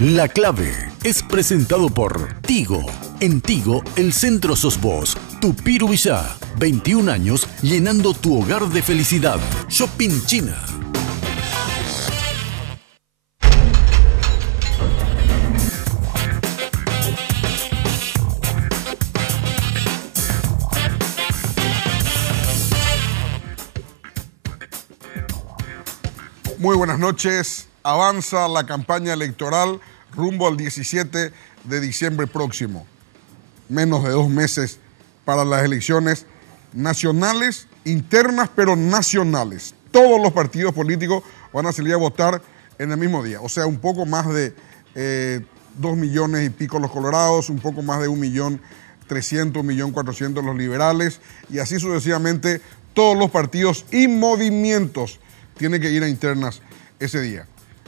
La Clave es presentado por Tigo. En Tigo, el centro sos vos. Tupiru Villá, 21 años llenando tu hogar de felicidad. Shopping China. Muy buenas noches. Avanza la campaña electoral rumbo al 17 de diciembre próximo. Menos de 2 meses para las elecciones nacionales, internas, pero nacionales. Todos los partidos políticos van a salir a votar en el mismo día. O sea, un poco más de 2 millones y pico los colorados, un poco más de 1.300.000, 1.400.000 los liberales, y así sucesivamente todos los partidos y movimientos tienen que ir a internas ese día.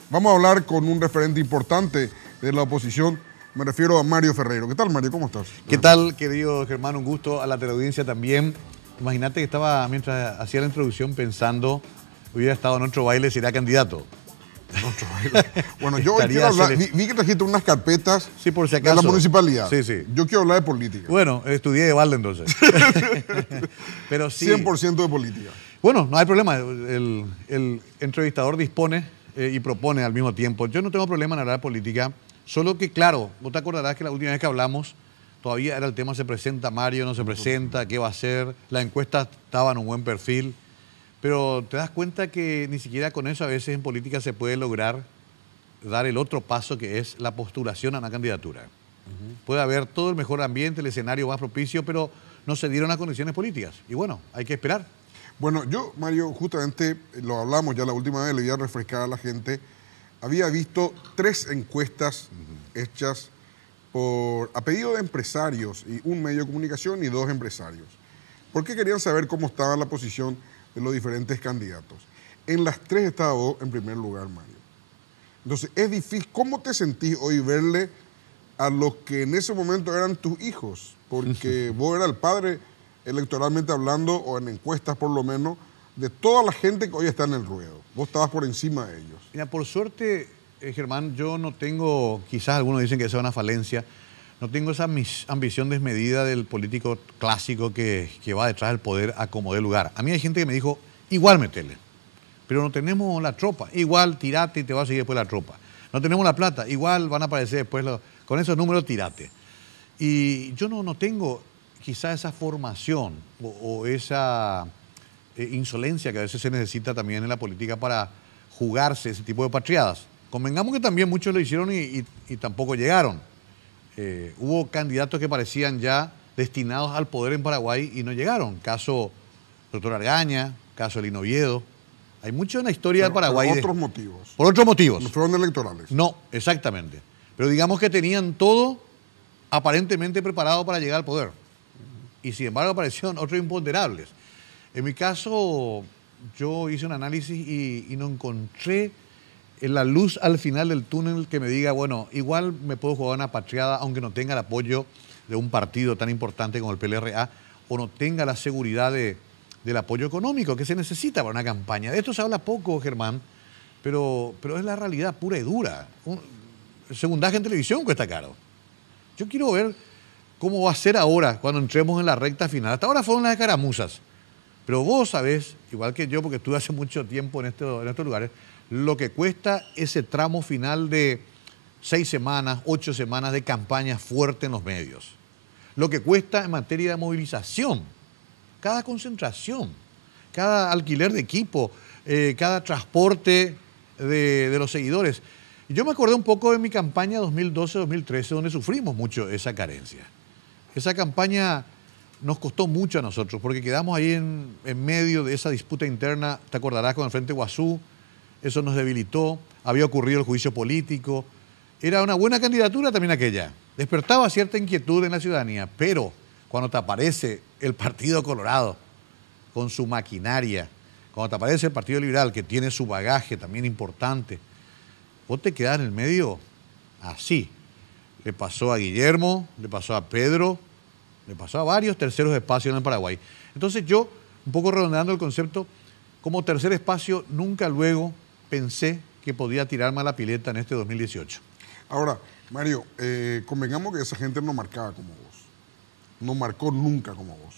Vamos a hablar con un referente importante de la oposición, me refiero a Mario Ferreiro. ¿Qué tal, Mario? ¿Cómo estás? ¿Qué tal, querido Germán? Un gusto, a la teleaudiencia también. Imagínate que estaba, mientras hacía la introducción, pensando, hubiera estado en otro baile, será candidato. Otro baile. Bueno, yo hoy quiero hablar, vi que trajiste unas carpetas sí, por si acaso, de la municipalidad. Sí, sí. Yo quiero hablar de política. Bueno, estudié de balde entonces. Pero sí. 100% de política. Bueno, no hay problema. El entrevistador dispone y propone al mismo tiempo. Yo no tengo problema en hablar de política, solo que, claro, vos te acordarás que la última vez que hablamos todavía era el tema: se presenta Mario, no se presenta, qué va a hacer. La encuesta estaba en un buen perfil, pero te das cuenta que ni siquiera con eso a veces en política se puede lograr dar el otro paso, que es la postulación a una candidatura. Puede haber todo el mejor ambiente, el escenario más propicio, pero no se dieron las condiciones políticas. Y bueno, hay que esperar. Bueno, yo, Mario, justamente lo hablamos ya la última vez, le voy a refrescar a la gente. Había visto 3 encuestas hechas a pedido de empresarios, y un medio de comunicación y 2 empresarios. Porque querían saber cómo estaba la posición de los diferentes candidatos. En las 3 estaba vos en primer lugar, Mario. Entonces, es difícil. ¿Cómo te sentís hoy verle a los que en ese momento eran tus hijos? Porque vos eras el padre, electoralmente hablando, o en encuestas por lo menos, de toda la gente que hoy está en el ruedo. Vos estabas por encima de ellos. Mira, por suerte, Germán, yo no tengo, quizás algunos dicen que eso es una falencia, no tengo esa ambición desmedida del político clásico que va detrás del poder a como dé lugar. A mí hay gente que me dijo, igual metele, pero no tenemos la tropa, igual tirate y te va a seguir después la tropa. No tenemos la plata, igual van a aparecer después, con esos números tirate. Y yo no tengo quizás esa formación o esa insolencia que a veces se necesita también en la política para jugarse ese tipo de patriadas. Convengamos que también muchos lo hicieron y tampoco llegaron. Hubo candidatos que parecían ya destinados al poder en Paraguay y no llegaron. Caso doctor Argaña, caso Lino Oviedo. Hay mucho en la historia de Paraguay. Por otros motivos. Por otros motivos. No fueron electorales. No, exactamente. Pero digamos que tenían todo aparentemente preparado para llegar al poder. Y sin embargo aparecieron otros imponderables. En mi caso, yo hice un análisis y no encontré la luz al final del túnel que me diga, bueno, igual me puedo jugar una patriada aunque no tenga el apoyo de un partido tan importante como el PLRA o no tenga la seguridad del apoyo económico que se necesita para una campaña. De esto se habla poco, Germán, pero es la realidad pura y dura. El segundaje en televisión cuesta caro. Yo quiero ver cómo va a ser ahora cuando entremos en la recta final. Hasta ahora fueron las escaramuzas. Pero vos sabés, igual que yo, porque estuve hace mucho tiempo en estos lugares, lo que cuesta ese tramo final de 6 semanas, 8 semanas de campaña fuerte en los medios. Lo que cuesta en materia de movilización, cada concentración, cada alquiler de equipo, cada transporte de los seguidores. Y yo me acordé un poco de mi campaña 2012-2013, donde sufrimos mucho esa carencia. Esa campaña nos costó mucho a nosotros, porque quedamos ahí en medio de esa disputa interna, te acordarás, con el Frente Guazú. Eso nos debilitó, había ocurrido el juicio político. Era una buena candidatura también aquella. Despertaba cierta inquietud en la ciudadanía, pero cuando te aparece el Partido Colorado con su maquinaria, cuando te aparece el Partido Liberal, que tiene su bagaje también importante, vos te quedás en el medio así. Le pasó a Guillermo, le pasó a Pedro, le pasó a varios terceros espacios en el Paraguay. Entonces yo, un poco redondeando el concepto, como tercer espacio nunca luego pensé que podía tirarme a la pileta en este 2018. Ahora, Mario, convengamos que esa gente no marcaba como vos. No marcó nunca como vos.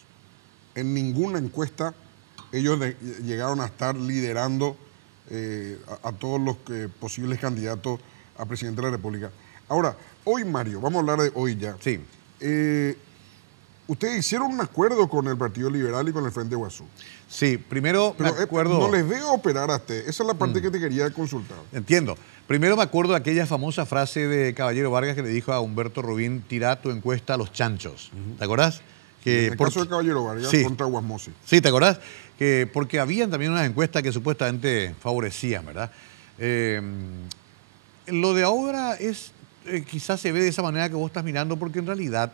En ninguna encuesta ellos llegaron a estar liderando a todos los posibles candidatos a presidente de la República. Ahora, hoy, Mario, vamos a hablar de hoy ya. Sí. Ustedes hicieron un acuerdo con el Partido Liberal y con el Frente Guasú. Sí, primero Pero me acuerdo... no les veo operar a usted. Esa es la parte que te quería consultar. Entiendo. Primero me acuerdo de aquella famosa frase de Caballero Vargas que le dijo a Humberto Rubín: tirá tu encuesta a los chanchos. ¿Te acordás? En el caso de Caballero Vargas Sí. contra Guasmosi. Sí, ¿te acordás? Porque habían también unas encuestas que supuestamente favorecían, ¿verdad? Lo de ahora es, quizás se ve de esa manera que vos estás mirando, porque en realidad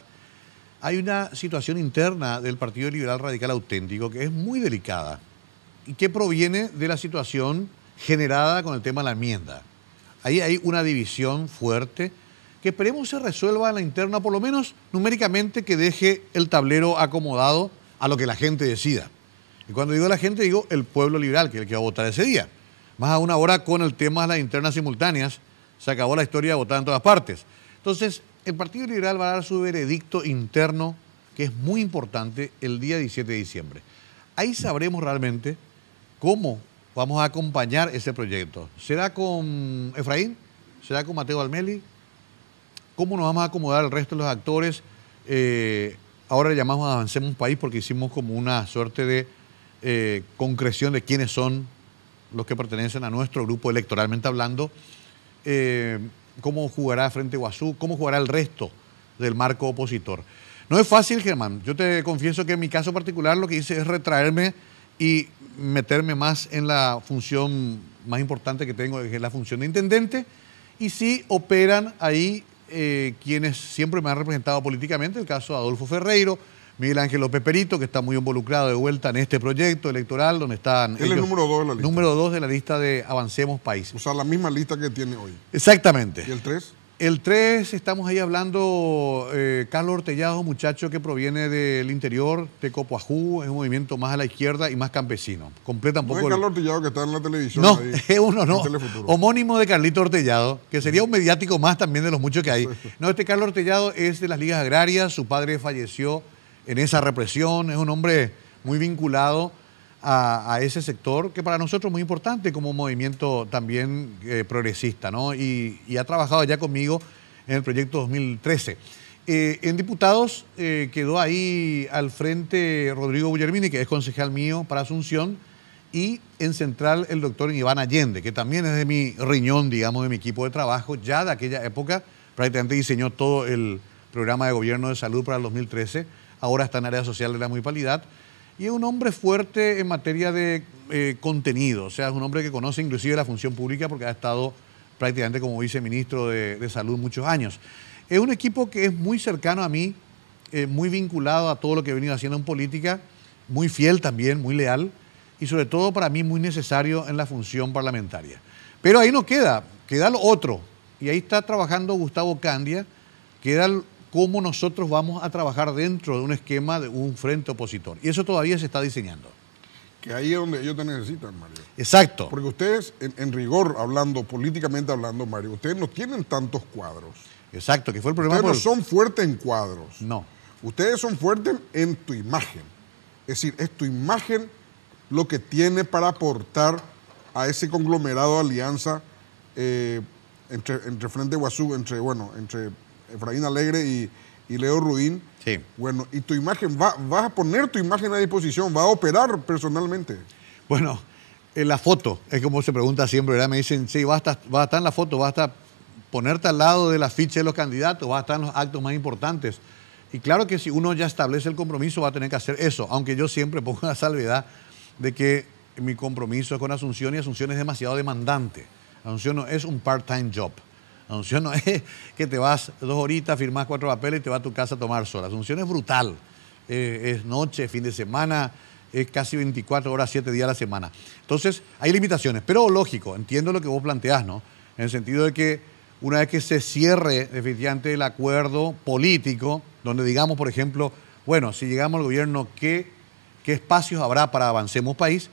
hay una situación interna del Partido Liberal Radical Auténtico que es muy delicada y que proviene de la situación generada con el tema de la enmienda. Ahí hay una división fuerte que esperemos se resuelva en la interna, por lo menos numéricamente, que deje el tablero acomodado a lo que la gente decida. Y cuando digo la gente, digo el pueblo liberal, que es el que va a votar ese día. Más aún ahora con el tema de las internas simultáneas, se acabó la historia de votar en todas partes. Entonces, el Partido Liberal va a dar su veredicto interno, que es muy importante, el día 17 de diciembre. Ahí sabremos realmente cómo vamos a acompañar ese proyecto. ¿Será con Efraín? ¿Será con Mateo Almeli? ¿Cómo nos vamos a acomodar el resto de los actores? Ahora le llamamos Avancemos País porque hicimos como una suerte de concreción de quiénes son los que pertenecen a nuestro grupo electoralmente hablando. Cómo jugará Frente Guasú, cómo jugará el resto del marco opositor. No es fácil, Germán. Yo te confieso que en mi caso particular lo que hice es retraerme y meterme más en la función más importante que tengo, que es la función de intendente. Y sí operan ahí quienes siempre me han representado políticamente, el caso de Adolfo Ferreiro, Miguel Ángel López Perito, que está muy involucrado de vuelta en este proyecto electoral, donde están Él es número 2 de la lista. Número 2 de la lista de Avancemos País. O sea, la misma lista que tiene hoy. Exactamente. ¿Y el 3? El 3, estamos ahí hablando, Carlos Ortellado, muchacho que proviene del interior de Copuajú, es un movimiento más a la izquierda y más campesino. Completa un No poco... es Carlos Ortellado que está en la televisión. No, ahí, es uno no. Telefuturo. Homónimo de Carlito Ortellado, que sería un mediático más también de los muchos que hay. No, este Carlos Ortellado es de las ligas agrarias, su padre falleció en esa represión, es un hombre muy vinculado a ese sector, que para nosotros es muy importante como movimiento también progresista, ¿no? Y ha trabajado ya conmigo en el proyecto 2013. En diputados quedó ahí al frente Rodrigo Guillermini, que es concejal mío para Asunción, y en central el doctor Iván Allende, que también es de mi riñón, digamos, de mi equipo de trabajo, ya de aquella época, prácticamente diseñó todo el programa de gobierno de salud para el 2013, ahora está en área social de la municipalidad, y es un hombre fuerte en materia de contenido, o sea, es un hombre que conoce inclusive la función pública porque ha estado prácticamente como viceministro de Salud muchos años. Es un equipo que es muy cercano a mí, muy vinculado a todo lo que he venido haciendo en política, muy fiel también, muy leal, y sobre todo para mí muy necesario en la función parlamentaria. Pero ahí no queda, queda lo otro, y ahí está trabajando Gustavo Candia, queda cómo nosotros vamos a trabajar dentro de un esquema de un frente opositor. Y eso todavía se está diseñando. Que ahí es donde ellos te necesitan, Mario. Exacto. Porque ustedes, en rigor hablando, políticamente hablando, Mario, ustedes no tienen tantos cuadros. Exacto, que fue el problema. Ustedes no son fuertes en cuadros. No. Ustedes son fuertes en tu imagen. Es decir, es tu imagen lo que tiene para aportar a ese conglomerado de alianza entre Frente Guasú, entre Efraín Alegre y Leo Rudín. Sí. Bueno, y tu imagen, vas a poner tu imagen a disposición, vas a operar personalmente. Bueno, en la foto, es como se pregunta siempre, ¿verdad? Me dicen, sí, vas a estar en la foto, vas a ponerte al lado de la ficha de los candidatos, vas a estar en los actos más importantes. Y claro que si uno ya establece el compromiso, va a tener que hacer eso, aunque yo siempre pongo la salvedad de que mi compromiso es con Asunción y Asunción es demasiado demandante. Asunción no es un part-time job. Asunción no es que te vas 2 horitas, firmas 4 papeles y te vas a tu casa a tomar sol. Asunción es brutal. Es noche, fin de semana, es casi 24 horas, 7 días a la semana. Entonces, hay limitaciones. Pero lógico, entiendo lo que vos planteás, ¿no? En el sentido de que una vez que se cierre definitivamente el acuerdo político, donde digamos, por ejemplo, bueno, si llegamos al gobierno, ¿qué espacios habrá para Avancemos País?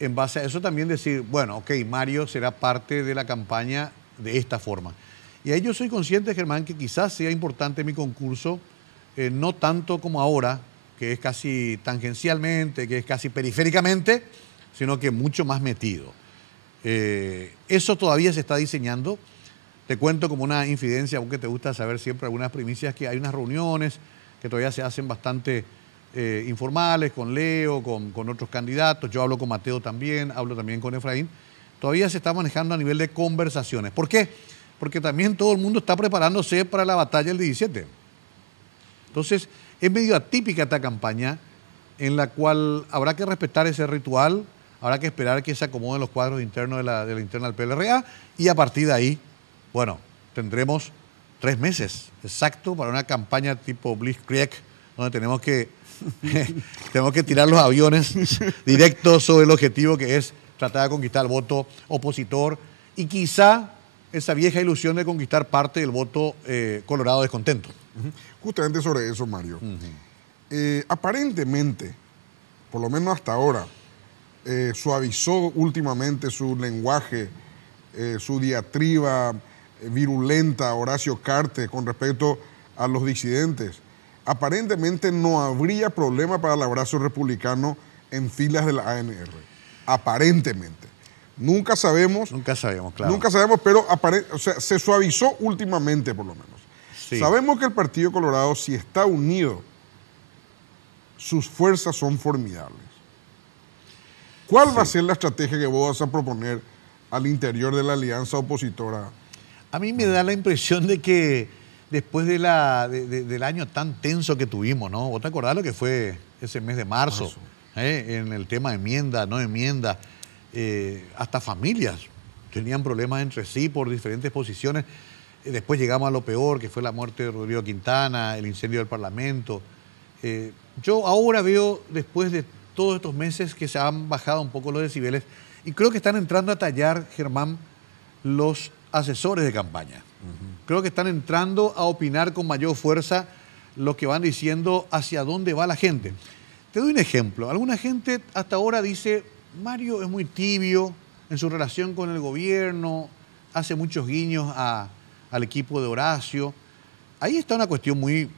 En base a eso también decir, bueno, ok, Mario será parte de la campaña de esta forma. Y ahí yo soy consciente, Germán, que quizás sea importante mi concurso, no tanto como ahora, que es casi tangencialmente, que es casi periféricamente, sino que mucho más metido. Eso todavía se está diseñando. Te cuento como una infidencia, aunque te gusta saber siempre algunas primicias, que hay unas reuniones que todavía se hacen bastante informales, con Leo, con otros candidatos. Yo hablo con Mateo también, hablo también con Efraín. Todavía se está manejando a nivel de conversaciones. ¿Por qué? Porque también todo el mundo está preparándose para la batalla del 17. Entonces, es medio atípica esta campaña en la cual habrá que respetar ese ritual, habrá que esperar que se acomoden los cuadros internos de la interna del PLRA y a partir de ahí, bueno, tendremos 3 meses exacto para una campaña tipo Blitzkrieg, donde tenemos que tirar los aviones directos sobre el objetivo que es tratar de conquistar el voto opositor y quizá esa vieja ilusión de conquistar parte del voto colorado descontento. Justamente sobre eso, Mario. Aparentemente, por lo menos hasta ahora, suavizó últimamente su lenguaje, su diatriba virulenta, Horacio Cartes, con respecto a los disidentes. Aparentemente no habría problema para el abrazo republicano en filas de la ANR. Aparentemente. Nunca sabemos. Nunca sabemos, claro. Nunca sabemos, pero o sea, se suavizó últimamente, por lo menos. Sí. Sabemos que el Partido Colorado, si está unido, sus fuerzas son formidables. ¿Cuál va a ser la estrategia que vos vas a proponer al interior de la alianza opositora? A mí me da la impresión de que después del año tan tenso que tuvimos, ¿no? ¿Vos te acordás lo que fue ese mes de marzo? En el tema de enmienda, no enmienda. Hasta familias tenían problemas entre sí por diferentes posiciones. Después llegamos a lo peor, que fue la muerte de Rodrigo Quintana, el incendio del Parlamento. Yo ahora veo, después de todos estos meses, que se han bajado un poco los decibeles y creo que están entrando a tallar, Germán, los asesores de campaña. Creo que están entrando a opinar con mayor fuerza lo que van diciendo hacia dónde va la gente. Te doy un ejemplo. Alguna gente hasta ahora dice, Mario es muy tibio en su relación con el gobierno, hace muchos guiños al equipo de Horacio. Ahí está una cuestión muy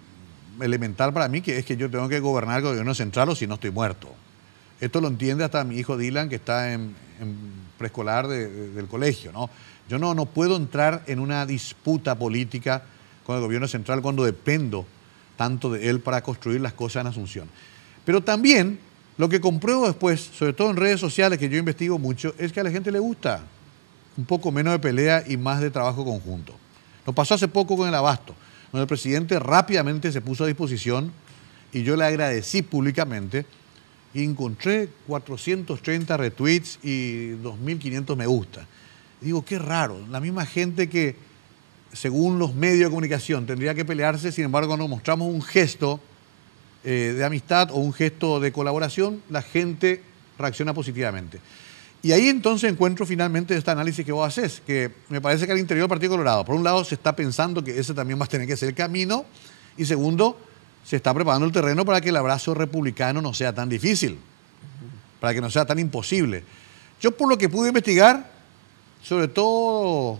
elemental para mí, que es que yo tengo que gobernar el gobierno central o si no estoy muerto. Esto lo entiende hasta mi hijo Dylan, que está en preescolar del colegio, ¿no? Yo no puedo entrar en una disputa política con el gobierno central cuando dependo tanto de él para construir las cosas en Asunción. Pero también lo que compruebo después, sobre todo en redes sociales, que yo investigo mucho, es que a la gente le gusta un poco menos de pelea y más de trabajo conjunto. Nos pasó hace poco con el abasto, donde el presidente rápidamente se puso a disposición y yo le agradecí públicamente y encontré 430 retweets y 2.500 me gusta. Digo, qué raro, la misma gente que, según los medios de comunicación, tendría que pelearse, sin embargo, cuando mostramos un gesto de amistad o un gesto de colaboración, la gente reacciona positivamente. Y ahí entonces encuentro finalmente este análisis que vos haces, que me parece que al interior del Partido Colorado, por un lado, se está pensando que ese también va a tener que ser el camino, y segundo, se está preparando el terreno para que el abrazo republicano no sea tan difícil, para que no sea tan imposible. Yo, por lo que pude investigar, sobre todo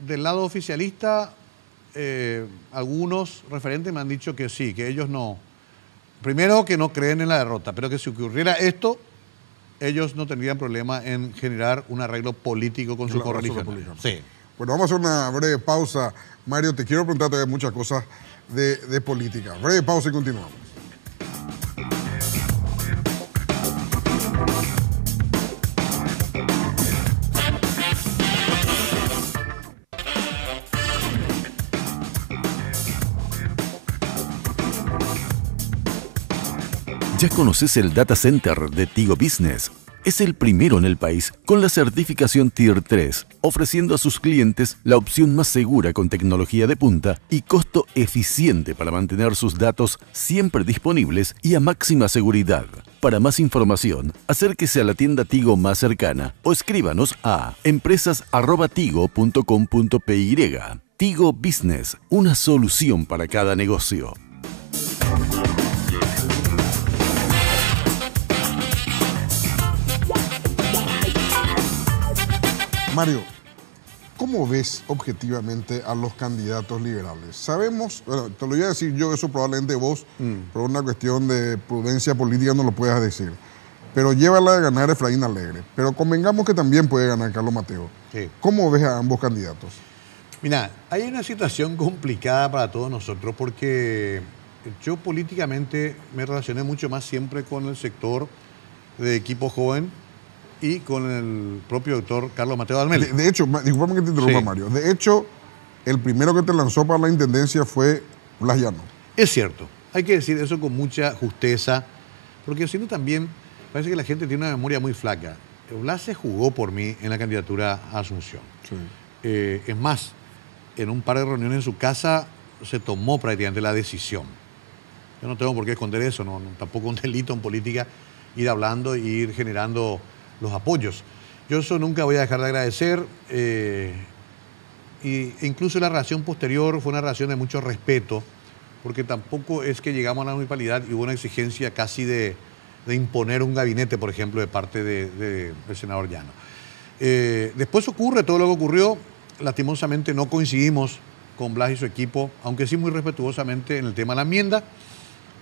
del lado oficialista, algunos referentes me han dicho que sí, que ellos no. Primero, que no creen en la derrota, pero que si ocurriera esto, ellos no tendrían problema en generar un arreglo político con su correligiones. Sí. Bueno, vamos a hacer una breve pausa. Mario, te quiero preguntar todavía muchas cosas de política. Breve pausa y continuamos. ¿Ya conoces el Data Center de Tigo Business? Es el primero en el país con la certificación Tier 3, ofreciendo a sus clientes la opción más segura con tecnología de punta y costo eficiente para mantener sus datos siempre disponibles y a máxima seguridad. Para más información, acérquese a la tienda Tigo más cercana o escríbanos a empresas@tigo.com.py. Tigo Business, una solución para cada negocio. Mario, ¿cómo ves objetivamente a los candidatos liberales? Sabemos, bueno, te lo voy a decir yo, eso probablemente vos, por una cuestión de prudencia política no lo puedas decir. Pero llévala de ganar Efraín Alegre. Pero convengamos que también puede ganar Carlos Mateo. Sí. ¿Cómo ves a ambos candidatos? Mira, hay una situación complicada para todos nosotros porque yo políticamente me relacioné mucho más siempre con el sector de equipo joven y con el propio doctor Carlos Mateo Dalmeli. De hecho, discúlpame que te interrumpa, Sí. Mario. De hecho, el primero que te lanzó para la intendencia fue Blas Llano. Es cierto, hay que decir eso con mucha justeza, porque si no también parece que la gente tiene una memoria muy flaca. Blas se jugó por mí en la candidatura a Asunción. Sí. Es más, en un par de reuniones en su casa se tomó prácticamente la decisión. Yo no tengo por qué esconder eso, tampoco un delito en política ir hablando e ir generando los apoyos. Yo eso nunca voy a dejar de agradecer. Incluso la relación posterior fue una relación de mucho respeto, porque tampoco es que llegamos a la municipalidad y hubo una exigencia casi de imponer un gabinete, por ejemplo, de parte del senador Llano. Después ocurre todo lo que ocurrió. Lastimosamente no coincidimos con Blas y su equipo, aunque sí muy respetuosamente en el tema de la enmienda.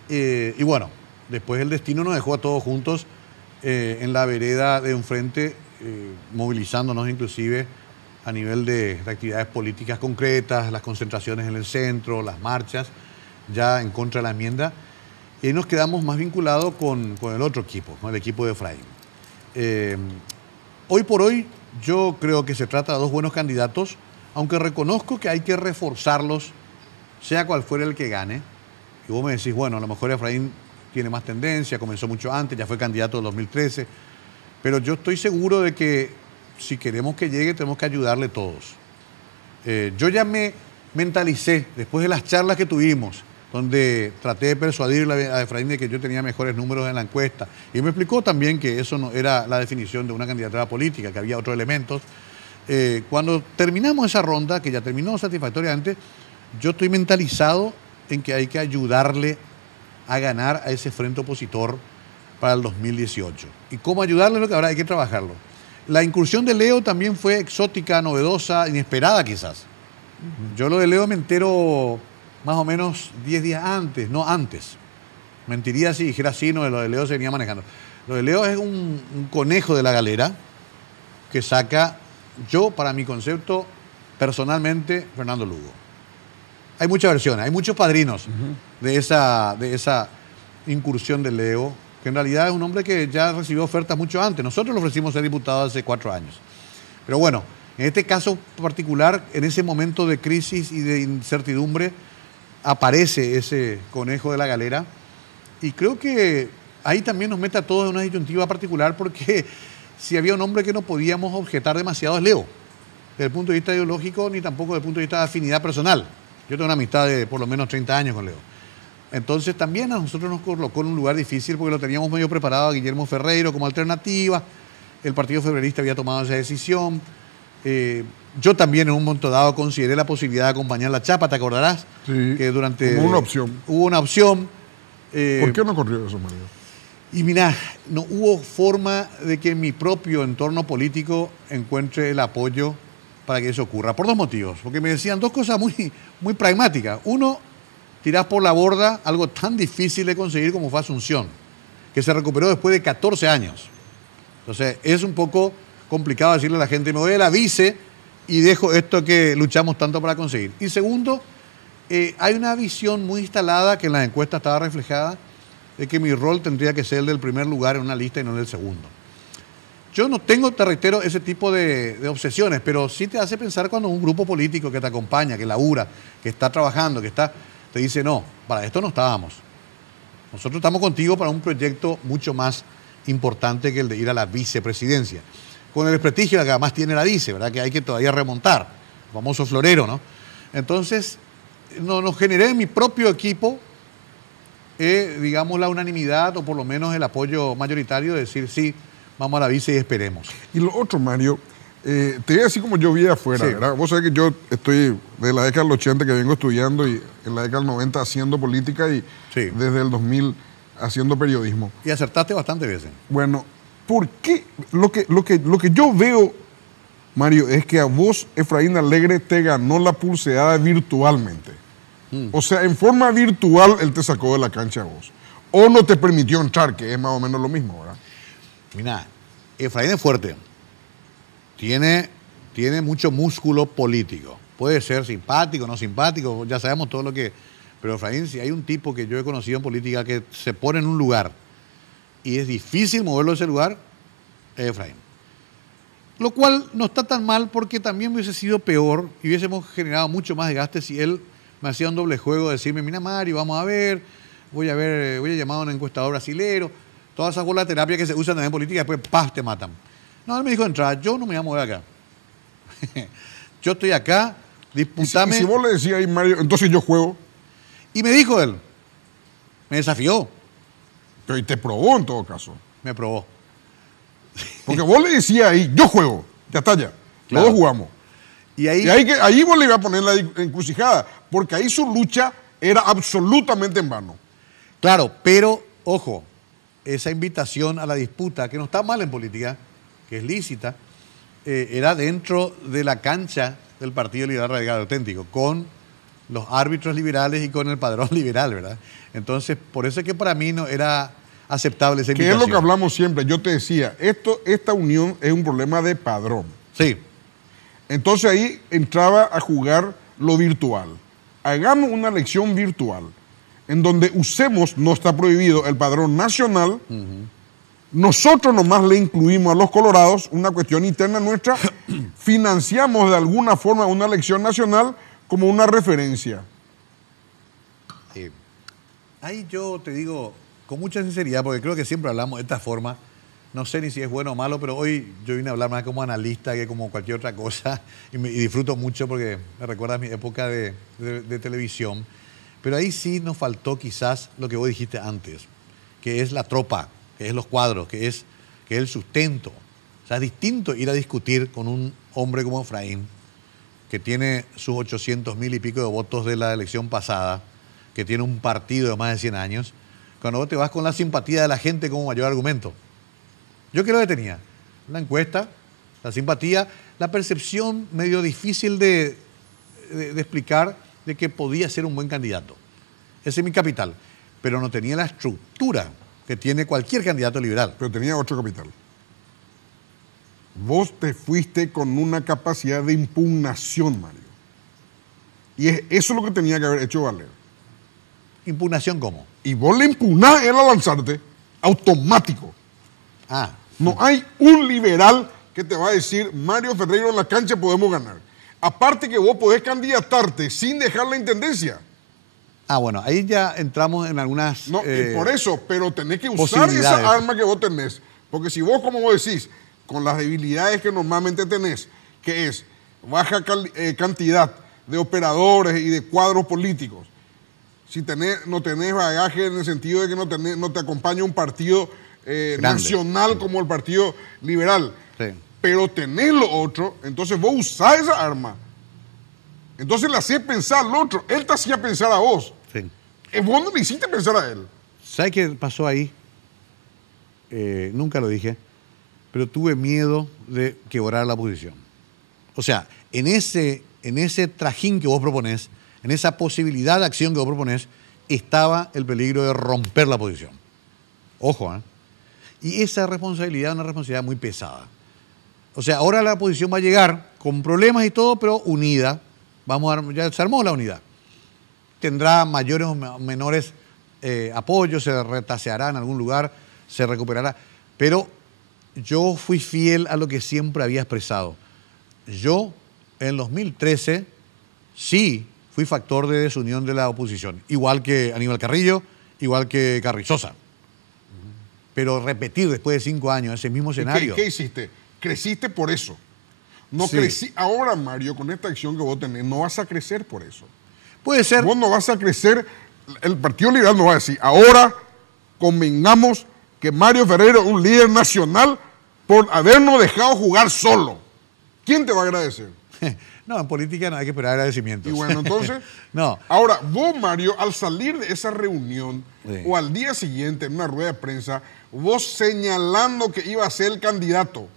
Y bueno, después el destino nos dejó a todos juntos en la vereda de enfrente, movilizándonos inclusive a nivel de actividades políticas concretas, las concentraciones en el centro, las marchas, ya en contra de la enmienda. Y ahí nos quedamos más vinculados con el otro equipo, con el equipo de Efraín. Hoy por hoy yo creo que se trata de dos buenos candidatos, aunque reconozco que hay que reforzarlos, sea cual fuera el que gane. Y vos me decís, bueno, a lo mejor Efraín tiene más tendencia, comenzó mucho antes, ya fue candidato en 2013, pero yo estoy seguro de que si queremos que llegue tenemos que ayudarle todos. Yo ya me mentalicé, después de las charlas que tuvimos, donde traté de persuadirle a Efraín de que yo tenía mejores números en la encuesta, y me explicó también que eso no era la definición de una candidatura política, que había otros elementos. Cuando terminamos esa ronda, que ya terminó satisfactoriamente, yo estoy mentalizado en que hay que ayudarle a ganar a ese frente opositor para el 2018. ¿Y cómo ayudarle? Lo que ahora hay que trabajarlo. La incursión de Leo también fue exótica, novedosa, inesperada quizás. Yo lo de Leo me entero más o menos 10 días antes, no antes. Mentiría si dijera así, no, lo de Leo se venía manejando. Lo de Leo es un conejo de la galera que saca, yo para mi concepto, personalmente, Fernando Lugo. Hay muchas versiones, hay muchos padrinos de esa incursión de Leo, que en realidad es un hombre que ya recibió ofertas mucho antes. Nosotros le ofrecimos ser diputado hace 4 años. Pero bueno, en este caso particular, en ese momento de crisis y de incertidumbre, aparece ese conejo de la galera. Y creo que ahí también nos mete a todos en una disyuntiva particular, porque si había un hombre que no podíamos objetar demasiado es Leo, desde el punto de vista ideológico ni tampoco desde el punto de vista de afinidad personal. Yo tengo una amistad de por lo menos 30 años con Leo. Entonces también a nosotros nos colocó en un lugar difícil porque lo teníamos medio preparado a Guillermo Ferreiro como alternativa. El Partido Febrerista había tomado esa decisión. Yo también en un momento dado consideré la posibilidad de acompañar la chapa, ¿te acordarás? Sí, que durante como una opción. Hubo una opción. ¿Por qué no ocurrió eso, Mario? Y mirá, no hubo forma de que mi propio entorno político encuentre el apoyo para que eso ocurra, por 2 motivos. Porque me decían 2 cosas muy pragmáticas. Uno, tirás por la borda algo tan difícil de conseguir como fue Asunción, que se recuperó después de 14 años. Entonces, es un poco complicado decirle a la gente, me voy a la vice y dejo esto que luchamos tanto para conseguir. Y segundo, hay una visión muy instalada que en las encuestas estaba reflejada de que mi rol tendría que ser el del primer lugar en una lista y no el del segundo. Yo no tengo, te reitero, ese tipo de obsesiones, pero sí te hace pensar cuando un grupo político que te acompaña, que labura, que está trabajando, te dice, no, para esto no estábamos. Nosotros estamos contigo para un proyecto mucho más importante que el de ir a la vicepresidencia. Con el desprestigio que además tiene la vice, ¿verdad? Que hay que todavía remontar, el famoso florero, ¿no? Entonces, nos generé en mi propio equipo, digamos, la unanimidad o por lo menos el apoyo mayoritario de decir, sí, vamos a la vice y esperemos. Y lo otro, Mario, te voy a decir como yo vi afuera, Sí. ¿verdad? Vos sabés que yo estoy de la década del 80 que vengo estudiando y en la década del 90 haciendo política y Sí. desde el 2000 haciendo periodismo. Y acertaste bastante veces. Bueno, ¿por qué? Lo que yo veo Mario, es que a vos, Efraín Alegre, te ganó la pulseada virtualmente. O sea, en forma virtual, él te sacó de la cancha a vos. O no te permitió entrar, que es más o menos lo mismo, ¿verdad? Mira, Efraín es fuerte. Tiene mucho músculo político. Puede ser simpático, no simpático, ya sabemos todo lo que... Pero Efraín, si hay un tipo que yo he conocido en política que se pone en un lugar y es difícil moverlo de ese lugar, es Efraín. Lo cual no está tan mal porque también hubiese sido peor y hubiésemos generado mucho más desgaste si él me hacía un doble juego de decirme, mira Mario, vamos a ver, voy a llamar a un encuestador brasilero, todas esas bolas de terapia que se usan también en política, después ¡paf! Te matan. No, él me dijo, entrada, yo no me voy a mover acá. Yo estoy acá, disputame. Y si vos le decías ahí, Mario, entonces yo juego. Y me dijo él, me desafió. Pero y te probó en todo caso. Me probó. Porque vos le decías ahí, yo juego, ya está ya. Claro. Todos jugamos. Y ahí ahí vos le ibas a poner la encrucijada, porque ahí su lucha era absolutamente en vano. claro, pero, ojo, esa invitación a la disputa, que no está mal en política, que es lícita, era dentro de la cancha del Partido Liberal Radical Auténtico, con los árbitros liberales y con el padrón liberal, ¿verdad? Entonces, por eso es que para mí no era aceptable esa invitación. Que es lo que hablamos siempre. Yo te decía, esta unión es un problema de padrón. Sí. Entonces ahí entraba a jugar lo virtual. Hagamos una elección virtual en donde usemos, no está prohibido, el padrón nacional. Nosotros nomás le incluimos a los colorados una cuestión interna nuestra, financiamos de alguna forma una elección nacional como una referencia. Ahí yo te digo con mucha sinceridad, porque creo que siempre hablamos de esta forma, no sé ni si es bueno o malo, pero hoy yo vine a hablar más como analista que como cualquier otra cosa y disfruto mucho porque me recuerda a mi época de televisión. Pero ahí sí nos faltó quizás lo que vos dijiste antes, que es la tropa, que es los cuadros, que es el sustento. O sea, es distinto ir a discutir con un hombre como Efraín, que tiene sus 800.000 y pico de votos de la elección pasada, que tiene un partido de más de 100 años, cuando vos te vas con la simpatía de la gente como mayor argumento. Yo creo que tenía la encuesta, la simpatía, la percepción medio difícil de explicar de que podía ser un buen candidato. Ese es mi capital. Pero no tenía la estructura que tiene cualquier candidato liberal. Pero tenía otro capital. Vos te fuiste con una capacidad de impugnación, Mario. Y eso es lo que tenía que haber hecho valer. ¿Impugnación cómo? Y vos le impugnás él a lanzarte, automático. Ah. No hay un liberal que te va a decir, Mario Ferreiro en la cancha podemos ganar. Aparte que vos podés candidatarte sin dejar la intendencia. Ah, bueno, ahí ya entramos en algunas No, por eso, pero tenés que usar esa arma que vos tenés. Porque si vos, como vos decís, con las debilidades que normalmente tenés, que es baja cantidad de operadores y de cuadros políticos, si no tenés bagaje en el sentido de que no te acompaña un partido nacional como el Partido Liberal, sí, pero tenés lo otro, entonces vos usás esa arma. Entonces le hacés pensar al otro, él te hacía pensar a vos. Sí. Vos no le hiciste pensar a él. ¿Sabes qué pasó ahí? Nunca lo dije, pero tuve miedo de quebrar la oposición. O sea, en ese trajín que vos proponés, en esa posibilidad de acción que vos proponés, estaba el peligro de romper la oposición. Ojo, ¿eh? Y esa responsabilidad es una responsabilidad muy pesada. O sea, ahora la oposición va a llegar con problemas y todo, pero unida. Ya se armó la unidad. Tendrá mayores o menores apoyos, se retaseará en algún lugar, se recuperará. Pero yo fui fiel a lo que siempre había expresado. Yo, en 2013, sí fui factor de desunión de la oposición. Igual que Aníbal Carrillo, igual que Carrizosa. Pero repetir después de 5 años ese mismo escenario. ¿Qué hiciste? Creciste por eso. No sí. Crecí. Ahora, Mario, con esta acción que vos tenés, no vas a crecer por eso. Puede ser. Vos no vas a crecer. El Partido Liberal no va a decir, ahora convengamos que Mario Ferreiro es un líder nacional por habernos dejado jugar solo. ¿Quién te va a agradecer? No, en política no hay que esperar agradecimientos. Y bueno, entonces, no. Ahora, vos, Mario, al salir de esa reunión o al día siguiente en una rueda de prensa, vos señalando que iba a ser el candidato,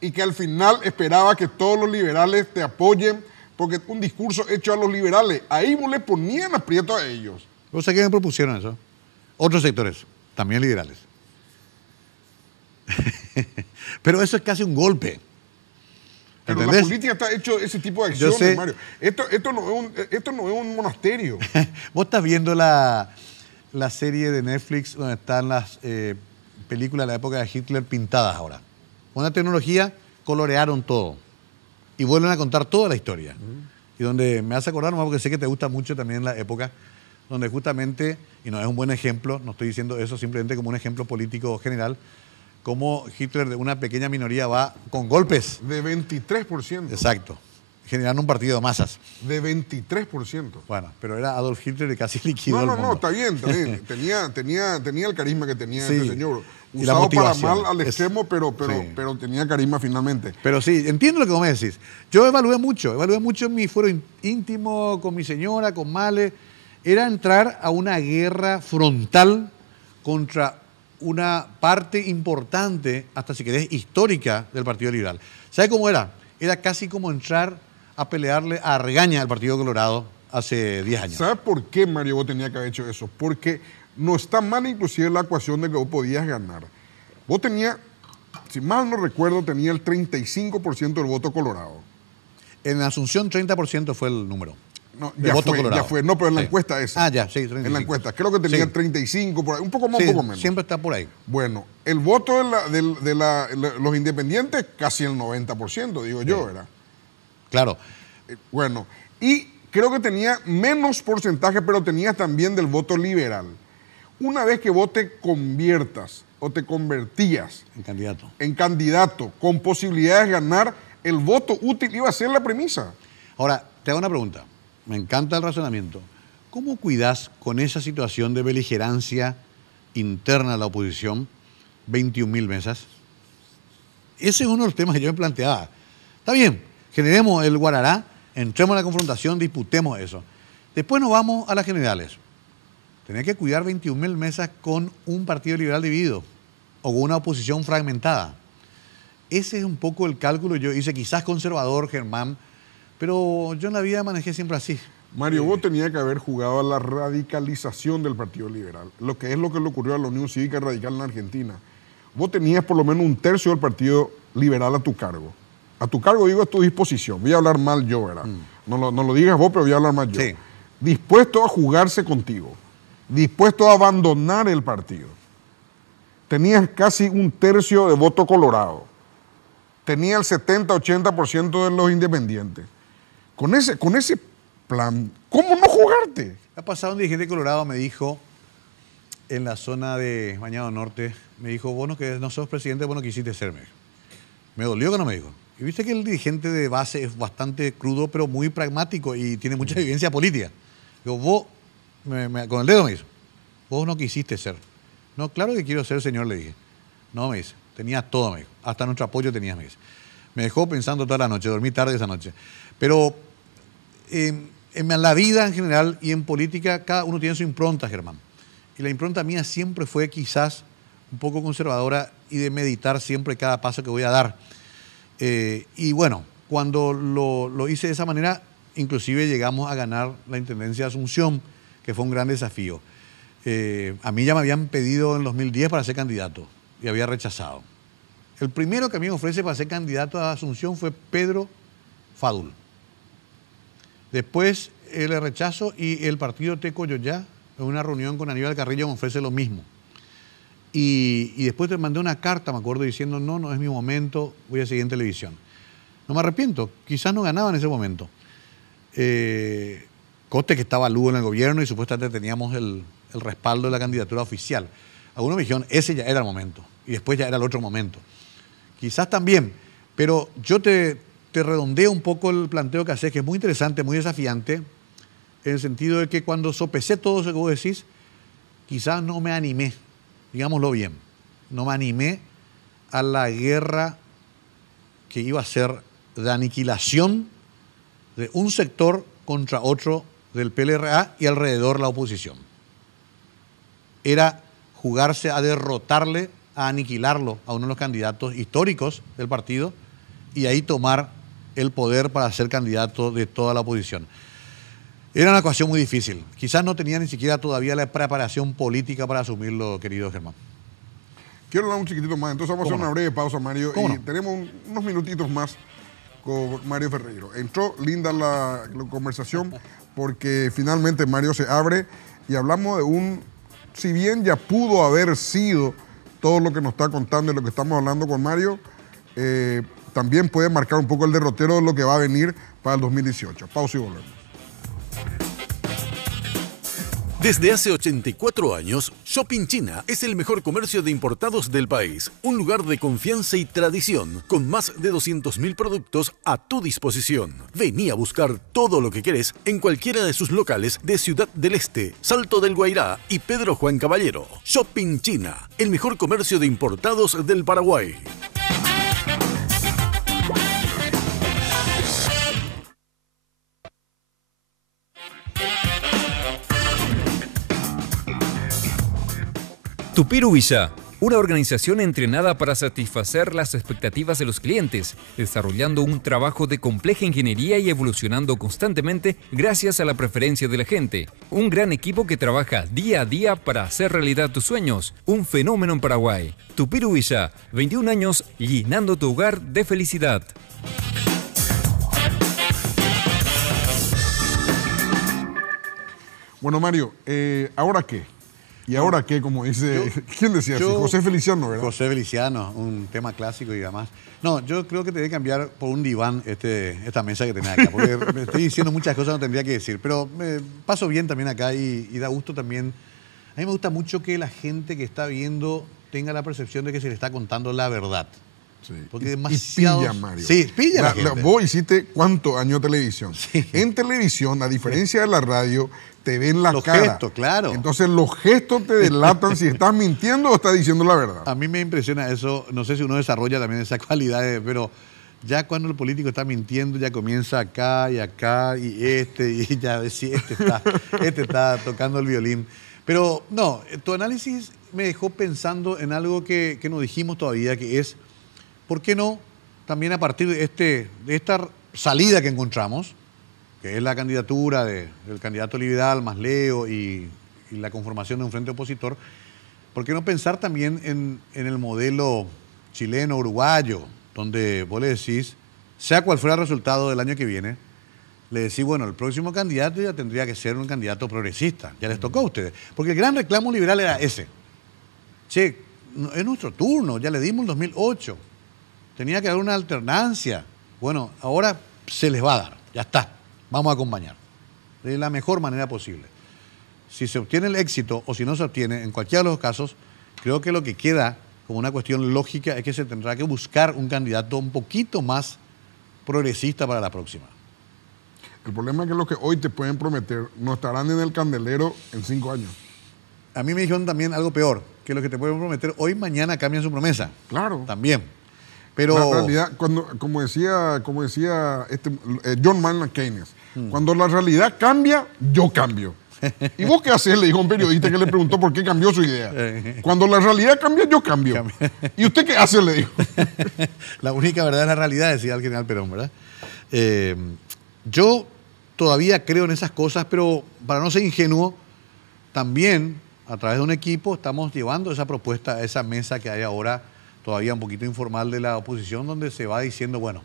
y que al final esperaba que todos los liberales te apoyen, porque un discurso hecho a los liberales, ahí vos le ponían aprieto a ellos. ¿Vos sabés quiénes propusieron eso? Otros sectores, también liberales. Pero eso es casi un golpe. Pero ¿Entendés? la política está hecho ese tipo de acciones, sé. Mario. Esto no es un monasterio. Vos estás viendo la serie de Netflix donde están las películas de la época de Hitler pintadas ahora. Con una tecnología colorearon todo y vuelven a contar toda la historia. Y donde me hace acordar, nomás porque sé que te gusta mucho también la época, donde justamente, y no es un buen ejemplo, no estoy diciendo eso simplemente como un ejemplo político general, cómo Hitler de una pequeña minoría va con golpes. De 23%. Exacto. Generando un partido de masas. De 23%. Bueno, pero era Adolf Hitler y casi liquidó el No, mundo. está bien. Tenía el carisma que tenía Sí. este señor. Y la Usado para motivación. mal al extremo, pero tenía carisma finalmente. Pero sí, entiendo lo que vos me decís. Yo evalué mucho en mi fuero íntimo, con mi señora, con Male. Era entrar a una guerra frontal contra una parte importante, hasta si querés, histórica del Partido Liberal. ¿Sabe cómo era? Era casi como entrar a pelearle a regaña al Partido Colorado hace 10 años. ¿Sabes por qué, Mario, vos tenías que haber hecho eso? Porque no está mal inclusive la ecuación de que vos podías ganar. Vos tenías, si mal no recuerdo, tenía el 35% del voto colorado. En Asunción 30% fue el número. No, De voto colorado. ya fue. No, pero en la Sí. encuesta esa. Ah, ya, sí, 35. En la encuesta. Creo que tenía Sí. 35, por ahí, un poco más, Sí, un poco menos. siempre está por ahí. Bueno, el voto de los independientes, casi el 90%, digo yo, ¿verdad? Claro. Bueno, y creo que tenía menos porcentaje, pero tenía también del voto liberal. Una vez que vos te conviertas o te convertías En candidato. en candidato con posibilidades de ganar, el voto útil iba a ser la premisa. Ahora, te hago una pregunta. Me encanta el razonamiento. ¿Cómo cuidás con esa situación de beligerancia interna de la oposición 21.000 mesas? Ese es uno de los temas que yo me planteaba. Está bien, generemos el guarará, entremos en la confrontación, disputemos eso. Después nos vamos a las generales. Tenés que cuidar 21.000 mesas con un partido liberal dividido o con una oposición fragmentada. Ese es un poco el cálculo que yo hice, quizás conservador, Germán, pero yo en la vida manejé siempre así. Mario, vos tenías que haber jugado a la radicalización del Partido Liberal, lo que es lo que le ocurrió a la Unión Cívica Radical en Argentina. Vos tenías por lo menos un tercio del Partido Liberal a tu cargo. A tu cargo digo a tu disposición. Voy a hablar mal yo, ¿verdad? No lo digas vos, pero voy a hablar mal yo. Sí. Dispuesto a jugarse contigo. Dispuesto a abandonar el partido. Tenías casi un tercio de voto colorado. Tenía el 70-80% de los independientes. Con ese plan, ¿cómo no jugarte? Ha pasado un dirigente colorado, me dijo, en la zona de Bañado Norte, me dijo, vos no sos presidente, vos no quisiste serme. Me dolió que no me dijo. Y viste que el dirigente de base es bastante crudo, pero muy pragmático y tiene mucha vivencia política. Digo, vos, con el dedo me hizo, vos no quisiste ser. No, claro que quiero ser, señor, le dije. No, me dice, tenías todo, me dijo. Hasta nuestro apoyo tenías, me dice. Me dejó pensando toda la noche, dormí tarde esa noche. Pero en la vida en general y en política, cada uno tiene su impronta, Germán. Y la impronta mía siempre fue quizás un poco conservadora y de meditar siempre cada paso que voy a dar. Y bueno, cuando lo hice de esa manera, inclusive llegamos a ganar la Intendencia de Asunción, que fue un gran desafío. A mí ya me habían pedido en 2010 para ser candidato y había rechazado. El primero que a mí me ofrece para ser candidato a Asunción fue Pedro Fadul. Después le rechazo y el partido Tecoyoyá, en una reunión con Aníbal Carrillo, me ofrece lo mismo. Y después te mandé una carta, me acuerdo, diciendo, no es mi momento, voy a seguir en televisión. No me arrepiento, quizás no ganaba en ese momento. Coste que estaba Lugo en el gobierno y supuestamente teníamos el respaldo de la candidatura oficial. Algunos me dijeron, ese ya era el momento, y después ya era el otro momento. Quizás también, pero yo te redondeo un poco el planteo que haces, que es muy interesante, muy desafiante, en el sentido de que cuando sopesé todo eso que vos decís, quizás no me animé, digámoslo bien, no me animé a la guerra que iba a ser de aniquilación de un sector contra otro del PLRA y alrededor la oposición. Era jugarse a derrotarle, a aniquilarlo a uno de los candidatos históricos del partido, y ahí tomar el poder para ser candidato de toda la oposición. Era una ecuación muy difícil. Quizás no tenía ni siquiera todavía la preparación política para asumirlo, querido Germán. Quiero hablar un chiquitito más, entonces vamos a hacer una breve pausa, Mario, y tenemos unos minutitos más con Mario Ferreiro. Entró linda la conversación porque finalmente Mario se abre y hablamos de si bien ya pudo haber sido todo lo que nos está contando y lo que estamos hablando con Mario, también puede marcar un poco el derrotero de lo que va a venir para el 2018. Pausa y volvemos. Desde hace 84 años, Shopping China es el mejor comercio de importados del país. Un lugar de confianza y tradición, con más de 200.000 productos a tu disposición. Vení a buscar todo lo que querés en cualquiera de sus locales de Ciudad del Este, Salto del Guairá y Pedro Juan Caballero. Shopping China, el mejor comercio de importados del Paraguay. Tupiru Villa, una organización entrenada para satisfacer las expectativas de los clientes, desarrollando un trabajo de compleja ingeniería y evolucionando constantemente gracias a la preferencia de la gente. Un gran equipo que trabaja día a día para hacer realidad tus sueños. Un fenómeno en Paraguay. Tupiru Villa, 21 años llenando tu hogar de felicidad. Bueno, Mario, ¿ahora qué? ¿Y ahora qué? Como dice, ¿quién decía así? José Feliciano, ¿verdad? José Feliciano, un tema clásico y demás. No, yo creo que te debe cambiar por un diván esta mesa que tenés acá, porque me estoy diciendo muchas cosas que no tendría que decir, pero me paso bien también acá y da gusto también. A mí me gusta mucho que la gente que está viendo tenga la percepción de que se le está contando la verdad. Sí. Porque demasiado. Y pilla, Mario. Sí, pilla la gente. Vos hiciste ¿cuántos años de televisión? Sí. En televisión, a diferencia de la radio, te ven la cara. Los gestos, claro. Entonces los gestos te delatan si estás mintiendo o estás diciendo la verdad. A mí me impresiona eso. No sé si uno desarrolla también esas cualidades, pero ya cuando el político está mintiendo, ya comienza acá y ya decía, este está tocando el violín. Pero no, tu análisis me dejó pensando en algo que no dijimos todavía, que es, ¿por qué no también a partir de esta salida que encontramos, que es la candidatura del candidato Vidal más Leo y la conformación de un frente opositor, ¿por qué no pensar también en el modelo chileno, uruguayo, donde vos le decís, sea cual fuera el resultado del año que viene, le decís, bueno, el próximo candidato ya tendría que ser un candidato progresista, ya les tocó a ustedes. Porque el gran reclamo liberal era ese. Che, es nuestro turno, ya le dimos el 2008, tenía que haber una alternancia. Bueno, ahora se les va a dar, ya está. Vamos a acompañar de la mejor manera posible. Si se obtiene el éxito o si no se obtiene, en cualquiera de los casos, creo que lo que queda como una cuestión lógica es que se tendrá que buscar un candidato un poquito más progresista para la próxima. El problema es que lo que hoy te pueden prometer no estarán en el candelero en 5 años. A mí me dijeron también algo peor, que lo que te pueden prometer hoy, mañana cambian su promesa. Claro. También. Pero en realidad, como decía John Maynard Keynes, cuando la realidad cambia, yo cambio. ¿Y vos qué haces? Le dijo a un periodista que le preguntó por qué cambió su idea. Cuando la realidad cambia, yo cambio. ¿Y usted qué hace? Le dijo. La única verdad es la realidad, decía el general Perón, ¿verdad? Yo todavía creo en esas cosas, pero para no ser ingenuo, también a través de un equipo estamos llevando esa propuesta a esa mesa que hay ahora, todavía un poquito informal de la oposición, donde se va diciendo, bueno,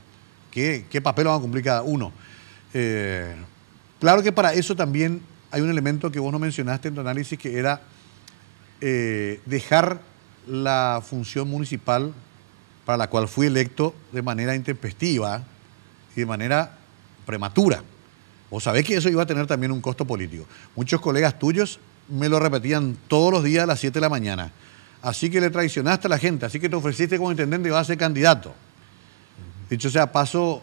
¿qué papel van a cumplir cada uno? Claro que para eso también hay un elemento que vos no mencionaste en tu análisis, que era dejar la función municipal para la cual fui electo de manera intempestiva y de manera prematura. Vos sabés que eso iba a tener también un costo político. Muchos colegas tuyos me lo repetían todos los días a las 7 de la mañana. Así que le traicionaste a la gente, así que te ofreciste como intendente y vas a ser candidato. Dicho sea paso,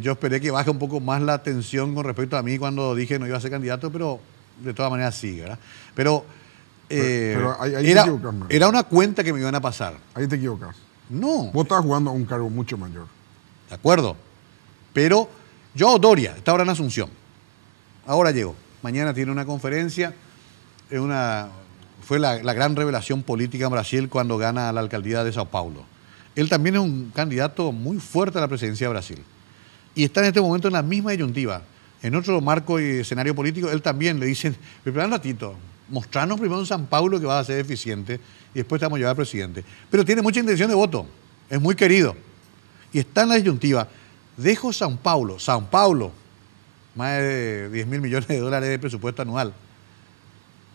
yo esperé que baje un poco más la tensión con respecto a mí cuando dije no iba a ser candidato, pero de todas maneras sí, ¿verdad? Pero ahí te equivocas, ¿no? Era una cuenta que me iban a pasar. Ahí te equivocas. No. Vos estás jugando a un cargo mucho mayor. De acuerdo. Pero yo, Doria, está ahora en Asunción. Ahora llego. Mañana tiene una conferencia. Fue la gran revelación política en Brasil cuando gana la alcaldía de Sao Paulo. Él también es un candidato muy fuerte a la presidencia de Brasil. Y está en este momento en la misma disyuntiva. En otro marco y escenario político, él también le dicen, espera un ratito, mostrarnos primero en San Paulo que va a ser eficiente y después te vamos a llevar al presidente. Pero tiene mucha intención de voto, es muy querido. Y está en la disyuntiva, dejo San Paulo, más de 10.000 millones de dólares de presupuesto anual,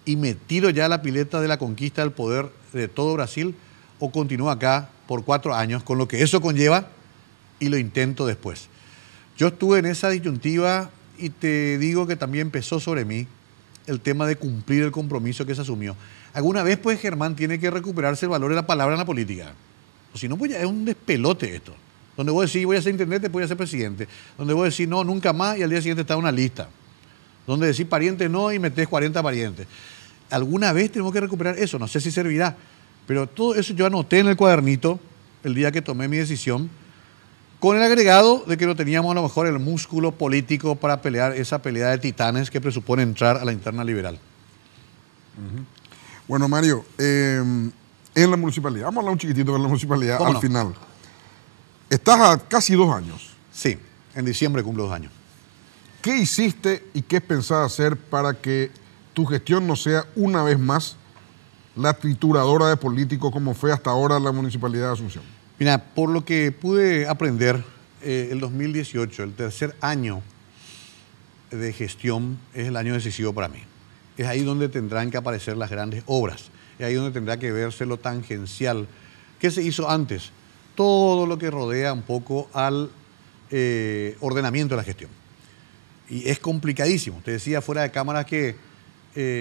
y me tiro ya a la pileta de la conquista del poder de todo Brasil, o continúo acá por 4 años, con lo que eso conlleva, y lo intento después. Yo estuve en esa disyuntiva y te digo que también pesó sobre mí el tema de cumplir el compromiso que se asumió. Alguna vez, pues, Germán tiene que recuperarse el valor de la palabra en la política. O si no, pues ya es un despelote esto. Donde vos decís, voy a ser intendente, voy a ser presidente. Donde vos decís, no, nunca más, y al día siguiente está una lista. Donde decís pariente no y metés 40 parientes. Alguna vez tenemos que recuperar eso, no sé si servirá. Pero todo eso yo anoté en el cuadernito el día que tomé mi decisión, con el agregado de que no teníamos a lo mejor el músculo político para pelear esa pelea de titanes que presupone entrar a la interna liberal. Bueno, Mario, en la municipalidad, vamos a hablar un chiquitito de la municipalidad al final. Estás a casi 2 años. Sí, en diciembre cumplo 2 años. ¿Qué hiciste y qué pensás hacer para que tu gestión no sea una vez más la trituradora de políticos como fue hasta ahora la municipalidad de Asunción? Mira, por lo que pude aprender, el 2018, el tercer año de gestión, es el año decisivo para mí. Es ahí donde tendrán que aparecer las grandes obras. Es ahí donde tendrá que verse lo tangencial. ¿Qué se hizo antes? Todo lo que rodea un poco al ordenamiento de la gestión. Y es complicadísimo. Te decía fuera de cámara que,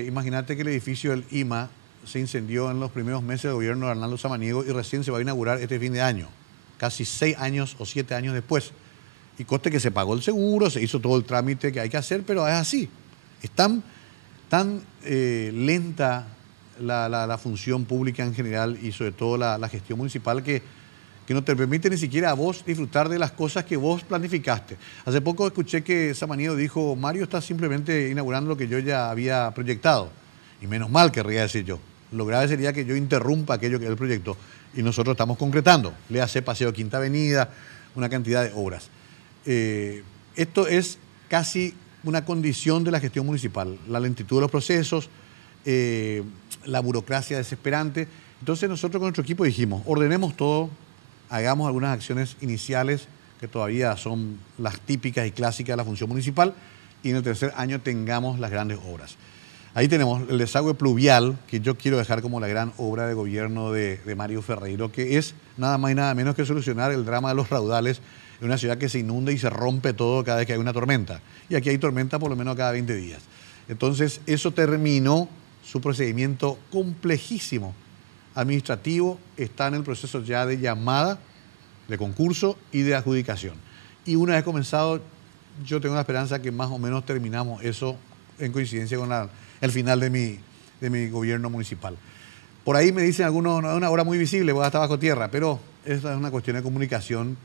imagínate que el edificio del IMA se incendió en los primeros meses del gobierno de Arnaldo Samaniego y recién se va a inaugurar este fin de año, casi 6 años o 7 años después. Y conste que se pagó el seguro, se hizo todo el trámite que hay que hacer, pero es así. Es tan lenta la función pública en general y sobre todo la gestión municipal que no te permite ni siquiera a vos disfrutar de las cosas que vos planificaste. Hace poco escuché que Samaniego dijo, Mario está simplemente inaugurando lo que yo ya había proyectado. Y menos mal, querría decir yo. Lo grave sería que yo interrumpa aquello que él proyectó y nosotros estamos concretando. Le hace Paseo Quinta Avenida, una cantidad de obras. Esto es casi una condición de la gestión municipal. La lentitud de los procesos, la burocracia desesperante. Entonces nosotros con nuestro equipo dijimos, ordenemos todo, hagamos algunas acciones iniciales que todavía son las típicas y clásicas de la función municipal y en el tercer año tengamos las grandes obras. Ahí tenemos el desagüe pluvial, que yo quiero dejar como la gran obra de gobierno de Mario Ferreiro, que es nada más y nada menos que solucionar el drama de los raudales en una ciudad que se inunda y se rompe todo cada vez que hay una tormenta. Y aquí hay tormenta por lo menos cada 20 días. Entonces, eso terminó su procedimiento complejísimo administrativo, está en el proceso ya de llamada, de concurso y de adjudicación. Y una vez comenzado, yo tengo la esperanza que más o menos terminamos eso en coincidencia con el final de mi gobierno municipal. Por ahí me dicen algunos, no es una obra muy visible, voy a estar bajo tierra, pero esta es una cuestión de comunicación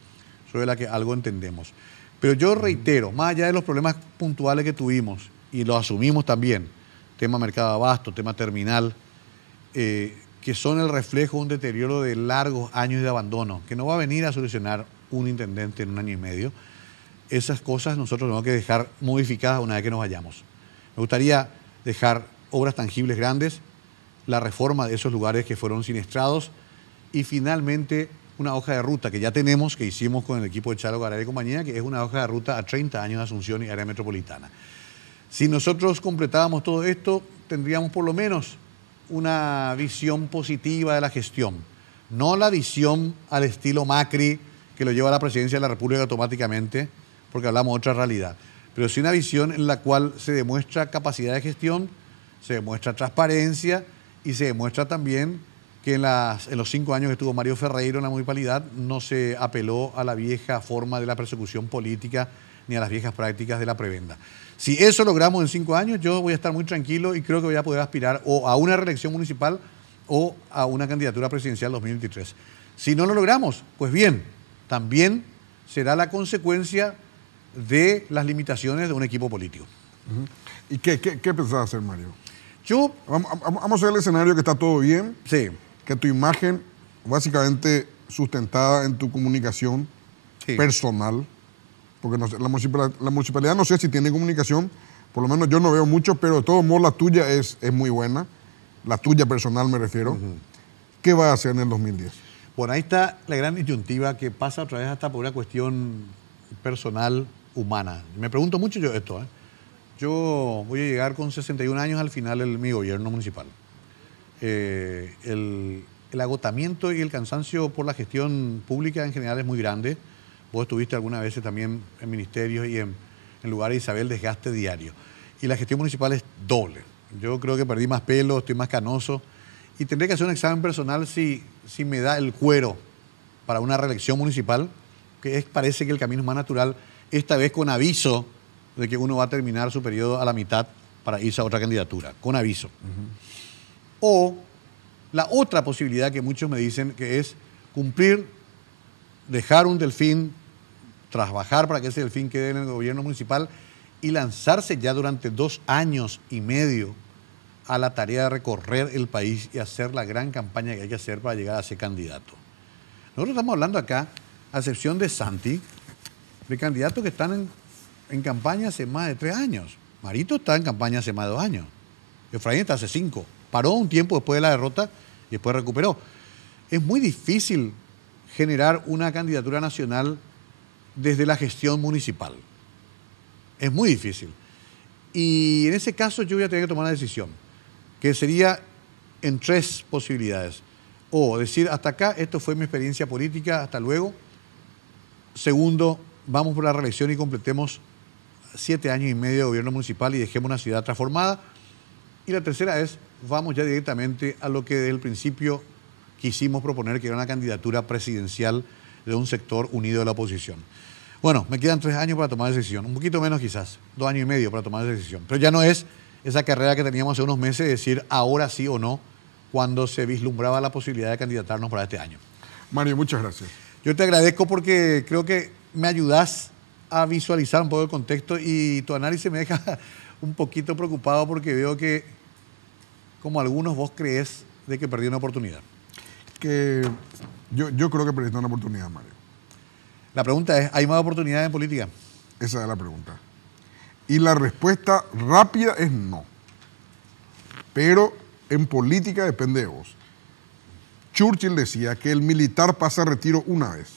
sobre la que algo entendemos. Pero yo reitero, más allá de los problemas puntuales que tuvimos, y lo asumimos también, tema mercado de abasto, tema terminal, que son el reflejo de un deterioro de largos años de abandono, que no va a venir a solucionar un intendente en 1 año y medio. Esas cosas nosotros tenemos que dejar modificadas una vez que nos vayamos. Me gustaría dejar obras tangibles grandes, la reforma de esos lugares que fueron siniestrados y finalmente una hoja de ruta que ya tenemos, que hicimos con el equipo de Chalo Garay y compañía, que es una hoja de ruta a 30 años de Asunción y área metropolitana. Si nosotros completábamos todo esto, tendríamos por lo menos una visión positiva de la gestión. No la visión al estilo Macri, que lo lleva a la presidencia de la República automáticamente, porque hablamos de otra realidad. Pero sí una visión en la cual se demuestra capacidad de gestión, se demuestra transparencia y se demuestra también que en los 5 años que estuvo Mario Ferreiro en la municipalidad no se apeló a la vieja forma de la persecución política ni a las viejas prácticas de la prebenda. Si eso logramos en 5 años, yo voy a estar muy tranquilo y creo que voy a poder aspirar o a una reelección municipal o a una candidatura presidencial 2023. Si no lo logramos, pues bien, también será la consecuencia de las limitaciones de un equipo político. ¿Y qué pensás hacer, Mario? Yo... Vamos a ver el escenario que está todo bien. Sí. Que tu imagen básicamente sustentada en tu comunicación personal, porque no sé, la municipalidad no sé si tiene comunicación, por lo menos yo no veo mucho, pero de todos modos la tuya es muy buena, la tuya personal me refiero. ¿Qué va a hacer en el 2010? Bueno, ahí está la gran disyuntiva que pasa otra vez hasta por una cuestión personal, humana. Me pregunto mucho yo esto, ¿eh? Yo voy a llegar con 61 años al final de mi gobierno municipal. El agotamiento y el cansancio por la gestión pública en general es muy grande. Vos estuviste algunas veces también en ministerios y en lugares y sabés el desgaste diario. Y la gestión municipal es doble. Yo creo que perdí más pelo, estoy más canoso y tendré que hacer un examen personal si me da el cuero para una reelección municipal, que parece que el camino es más natural, esta vez con aviso de que uno va a terminar su periodo a la mitad para irse a otra candidatura, con aviso. O la otra posibilidad que muchos me dicen que es cumplir, dejar un delfín, trabajar para que ese delfín quede en el gobierno municipal y lanzarse ya durante 2 años y medio a la tarea de recorrer el país y hacer la gran campaña que hay que hacer para llegar a ser candidato. Nosotros estamos hablando acá, a excepción de Santi, de candidatos que están en campaña hace más de 3 años. Marito está en campaña hace más de 2 años. Efraín está hace 5. Paró un tiempo después de la derrota y después recuperó. Es muy difícil generar una candidatura nacional desde la gestión municipal. Es muy difícil. Y en ese caso yo voy a tener que tomar una decisión, que sería en 3 posibilidades. O decir, hasta acá, esto fue mi experiencia política, hasta luego. Segundo, vamos por la reelección y completemos 7 años y medio de gobierno municipal y dejemos una ciudad transformada. Y la tercera es, vamos ya directamente a lo que desde el principio quisimos proponer, que era una candidatura presidencial de un sector unido de la oposición. Bueno, me quedan 3 años para tomar decisión, un poquito menos quizás, 2 años y medio para tomar decisión. Pero ya no es esa carrera que teníamos hace unos meses de decir ahora sí o no, cuando se vislumbraba la posibilidad de candidatarnos para este año. Mario, muchas gracias. Yo te agradezco porque creo que me ayudás a visualizar un poco el contexto y tu análisis me deja un poquito preocupado porque veo que, como algunos, vos creés de que perdí una oportunidad. Que yo creo que perdiste una oportunidad, Mario. La pregunta es, ¿hay más oportunidades en política? Esa es la pregunta. Y la respuesta rápida es no. Pero en política depende de vos. Churchill decía que el militar pasa a retiro una vez.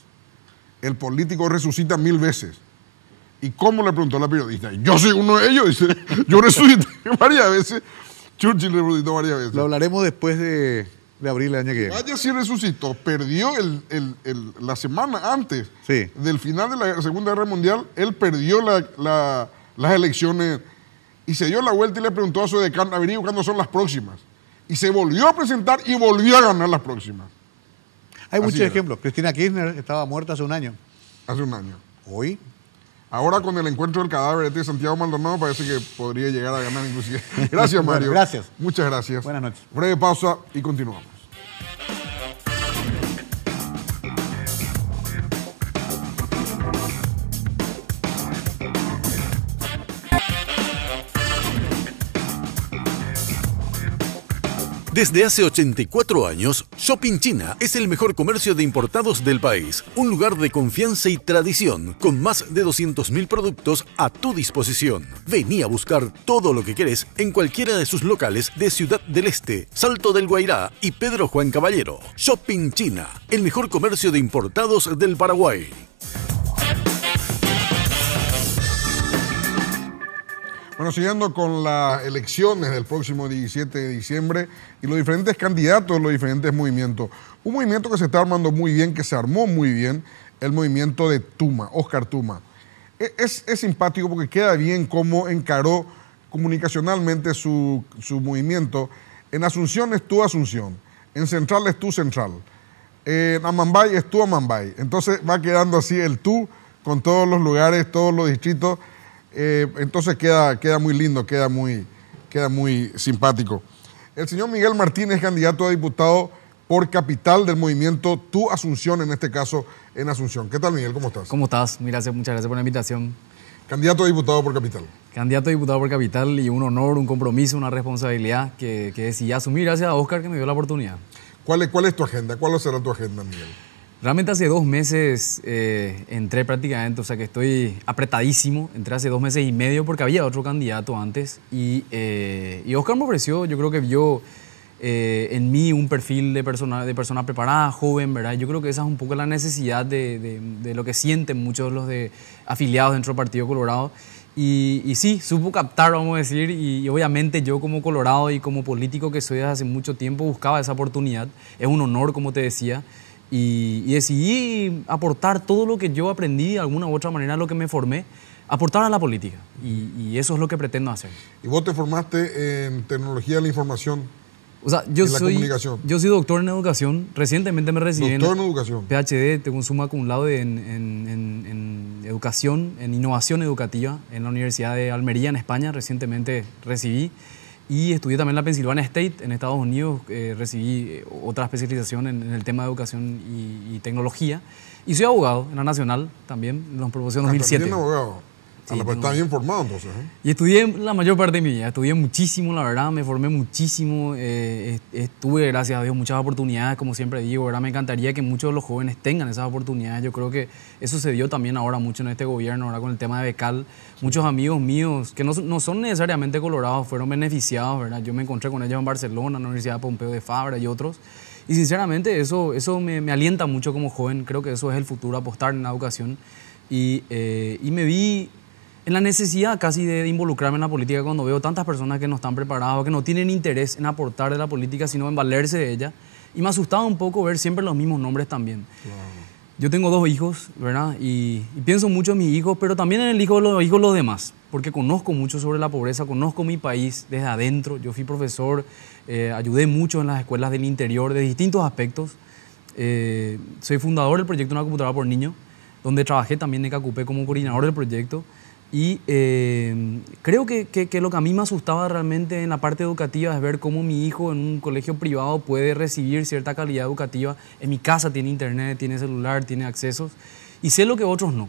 El político resucita 1000 veces. ¿Y cómo le preguntó la periodista? Yo soy uno de ellos. Dice, yo resucité varias veces. Churchill resucitó varias veces. Lo hablaremos después de abril del año que viene. Vaya si resucitó. Perdió la semana antes del final de la Segunda Guerra Mundial. Él perdió las elecciones y se dio la vuelta y le preguntó a su decano, averigua cuándo son las próximas. Y se volvió a presentar y volvió a ganar las próximas. Hay muchos ejemplos. Cristina Kirchner estaba muerta hace un año. Hace un año. Hoy. Ahora con el encuentro del cadáver de Santiago Maldonado parece que podría llegar a ganar inclusive. Gracias, Mario. Bueno, gracias. Muchas gracias. Buenas noches. Breve pausa y continuamos. Desde hace 84 años, Shopping China es el mejor comercio de importados del país. Un lugar de confianza y tradición, con más de 200.000 productos a tu disposición. Vení a buscar todo lo que querés en cualquiera de sus locales de Ciudad del Este, Salto del Guairá y Pedro Juan Caballero. Shopping China, el mejor comercio de importados del Paraguay. Bueno, siguiendo con las elecciones del próximo 17 de diciembre y los diferentes candidatos, los diferentes movimientos. Un movimiento que se está armando muy bien, que se armó muy bien, el movimiento de Tuma, Oscar Tuma. Es simpático porque queda bien cómo encaró comunicacionalmente su movimiento. En Asunción es tu Asunción, en Central es tu Central, en Amambay es tu Amambay. Entonces va quedando así el tú con todos los lugares, todos los distritos. Entonces queda muy lindo, queda muy simpático. El señor Miguel Martínez, candidato a diputado por Capital del movimiento Tu Asunción, en este caso en Asunción. ¿Qué tal, Miguel? ¿Cómo estás? ¿Cómo estás? Muchas gracias por la invitación. Candidato a diputado por Capital. Candidato a diputado por Capital y un honor, un compromiso, una responsabilidad que decidí asumir gracias a Oscar que me dio la oportunidad. ¿Cuál es tu agenda? ¿Cuál será tu agenda, Miguel? Realmente hace 2 meses entré prácticamente, o sea que estoy apretadísimo. Entré hace 2 meses y medio porque había otro candidato antes y Oscar me ofreció, yo creo que vio en mí un perfil de persona preparada, joven, ¿verdad? Yo creo que esa es un poco la necesidad de lo que sienten muchos los de afiliados dentro del Partido Colorado. Y sí, supo captar, vamos a decir, y obviamente yo como colorado y como político que soy desde hace mucho tiempo buscaba esa oportunidad. Es un honor, como te decía, y decidí aportar todo lo que yo aprendí de alguna u otra manera, lo que me formé, aportar a la política. Y eso es lo que pretendo hacer. ¿Y vos te formaste en tecnología de la información? O sea, ¿En la comunicación? Yo soy doctor en educación. Recientemente me recibí Doctor en educación. PhD, tengo un summa cum laude en educación, en innovación educativa en la Universidad de Almería, en España. Recientemente recibí. Y estudié también en la Pennsylvania State, en Estados Unidos. Recibí otra especialización en el tema de educación y tecnología. Y soy abogado en la Nacional también, en la promoción 2007. También abogado. Sí, está bien formado entonces. Y estudié la mayor parte de mi vida, estudié muchísimo, la verdad, me formé muchísimo, tuve, gracias a Dios, muchas oportunidades, como siempre digo, ¿verdad? Me encantaría que muchos de los jóvenes tengan esas oportunidades. Yo creo que eso se dio también ahora mucho en este gobierno, ahora con el tema de Becal. Muchos amigos míos que no son necesariamente colorados fueron beneficiados, ¿verdad? Yo me encontré con ellos en Barcelona, en la Universidad Pompeu de Fabra y otros. Y sinceramente eso me alienta mucho como joven, creo que eso es el futuro, apostar en la educación. Y me vi en la necesidad casi de involucrarme en la política cuando veo tantas personas que no están preparadas, que no tienen interés en aportar de la política, sino en valerse de ella. Y me asustaba un poco ver siempre los mismos nombres también. Claro. Yo tengo 2 hijos, ¿verdad? Y pienso mucho en mis hijos, pero también en el hijo de los hijos de los demás, porque conozco mucho sobre la pobreza, conozco mi país desde adentro. Yo fui profesor, ayudé mucho en las escuelas del interior de distintos aspectos. Soy fundador del proyecto Una Computadora por Niño, donde trabajé también en Cacupé como coordinador del proyecto. Y creo que lo que a mí me asustaba realmente en la parte educativa es ver cómo mi hijo en un colegio privado puede recibir cierta calidad educativa. En mi casa tiene internet, tiene celular, tiene accesos, y sé lo que otros no.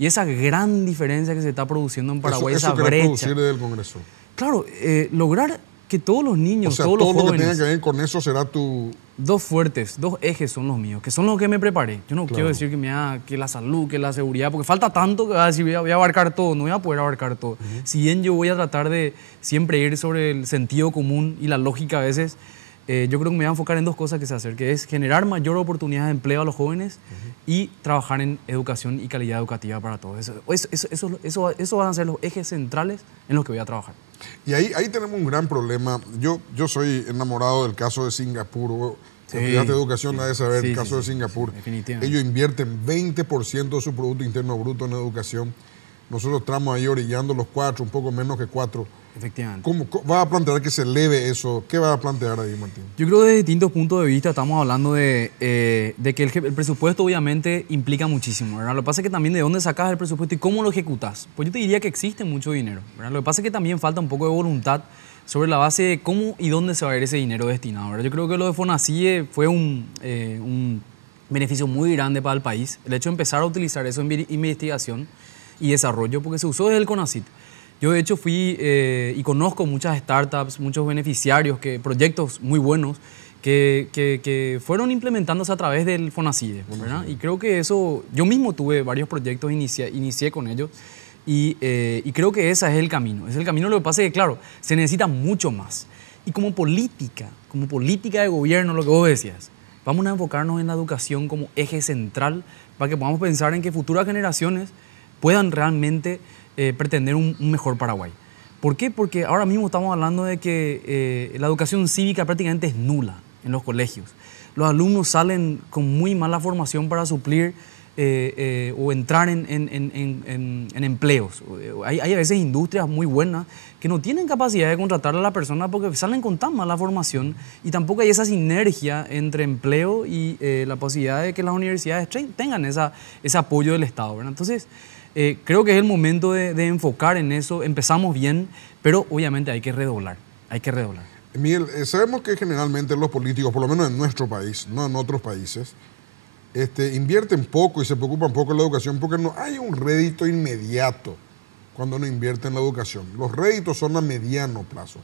Y esa gran diferencia que se está produciendo en Paraguay, esa brecha. ¿Eso producir desde el Congreso? Claro, lograr que todos los niños, todos los jóvenes... todo lo que tenga que ver con eso será tu... 2 fuertes, 2 ejes son los míos, que son los que me preparé. Yo no quiero decir que la salud, que la seguridad, porque falta tanto que voy a decir, voy a abarcar todo, no voy a poder abarcar todo. Si bien yo voy a tratar de siempre ir sobre el sentido común y la lógica a veces, yo creo que me voy a enfocar en 2 cosas que sé hacer, que es generar mayor oportunidad de empleo a los jóvenes y trabajar en educación y calidad educativa para todos. Eso van a ser los ejes centrales en los que voy a trabajar. Y ahí tenemos un gran problema. Yo soy enamorado del caso de Singapur. Estudiaste educación, nadie saber el caso de Singapur. Ellos invierten 20% de su Producto Interno Bruto en educación. Nosotros estamos ahí orillando los 4, un poco menos que 4. Efectivamente. ¿Cómo vas a plantear que se eleve eso? ¿Qué vas a plantear ahí, Martín? Yo creo que desde distintos puntos de vista estamos hablando de que el presupuesto obviamente implica muchísimo, ¿verdad? Lo que pasa es que también de dónde sacas el presupuesto y cómo lo ejecutas. Pues yo te diría que existe mucho dinero, ¿verdad? Lo que pasa es que también falta un poco de voluntad sobre la base de cómo y dónde se va a ir ese dinero destinado, ¿verdad? Yo creo que lo de FONACIE fue un beneficio muy grande para el país. El hecho de empezar a utilizar eso en investigación y desarrollo, porque se usó desde el CONACYT. Yo de hecho fui y conozco muchas startups, muchos beneficiarios, proyectos muy buenos que fueron implementándose a través del FONACIDE, ¿verdad? Y creo que eso, yo mismo tuve varios proyectos, inicié con ellos y creo que ese es el camino. Es el camino, lo que pasa es que, claro, se necesita mucho más. Y como política de gobierno, lo que vos decías, vamos a enfocarnos en la educación como eje central para que podamos pensar en que futuras generaciones puedan realmente pretender un mejor Paraguay. ¿Por qué? Porque ahora mismo estamos hablando de que la educación cívica prácticamente es nula en los colegios. Los alumnos salen con muy mala formación para suplir o entrar en empleos. Hay a veces industrias muy buenas que no tienen capacidad de contratar a la persona porque salen con tan mala formación y tampoco hay esa sinergia entre empleo y la posibilidad de que las universidades tengan ese apoyo del Estado, ¿verdad? Entonces, creo que es el momento de enfocar en eso. Empezamos bien, pero obviamente hay que redoblar. Miguel, sabemos que generalmente los políticos, por lo menos en nuestro país, no en otros países, invierten poco y se preocupan poco en la educación porque no hay un rédito inmediato cuando uno invierte en la educación. Los réditos son a mediano plazo.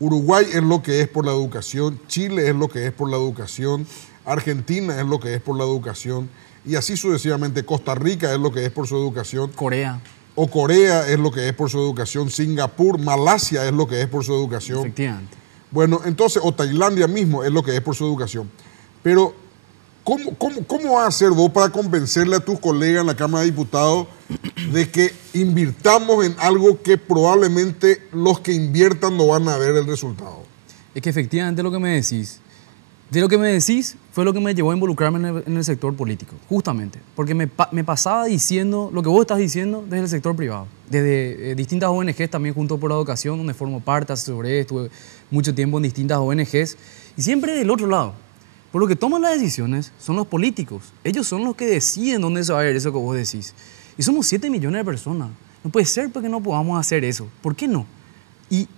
Uruguay es lo que es por la educación, Chile es lo que es por la educación, Argentina es lo que es por la educación, y así sucesivamente. Costa Rica es lo que es por su educación. Corea. O Corea es lo que es por su educación, Singapur, Malasia es lo que es por su educación. Efectivamente. Bueno, entonces, o Tailandia mismo es lo que es por su educación. Pero, ¿cómo vas a hacer vos para convencerle a tus colegas en la Cámara de Diputados de que invirtamos en algo que probablemente los que inviertan no van a ver el resultado? Es que efectivamente lo que me decís, fue lo que me llevó a involucrarme en el sector político, justamente. Porque me pasaba diciendo lo que vos estás diciendo desde el sector privado, desde distintas ONGs también junto por la educación, donde formo parte, asesoré, estuve mucho tiempo en distintas ONGs, y siempre del otro lado. Por lo que toman las decisiones son los políticos. Ellos son los que deciden dónde se va a ir eso que vos decís. Y somos 7 millones de personas. No puede ser porque no podamos hacer eso. ¿Por qué no? Y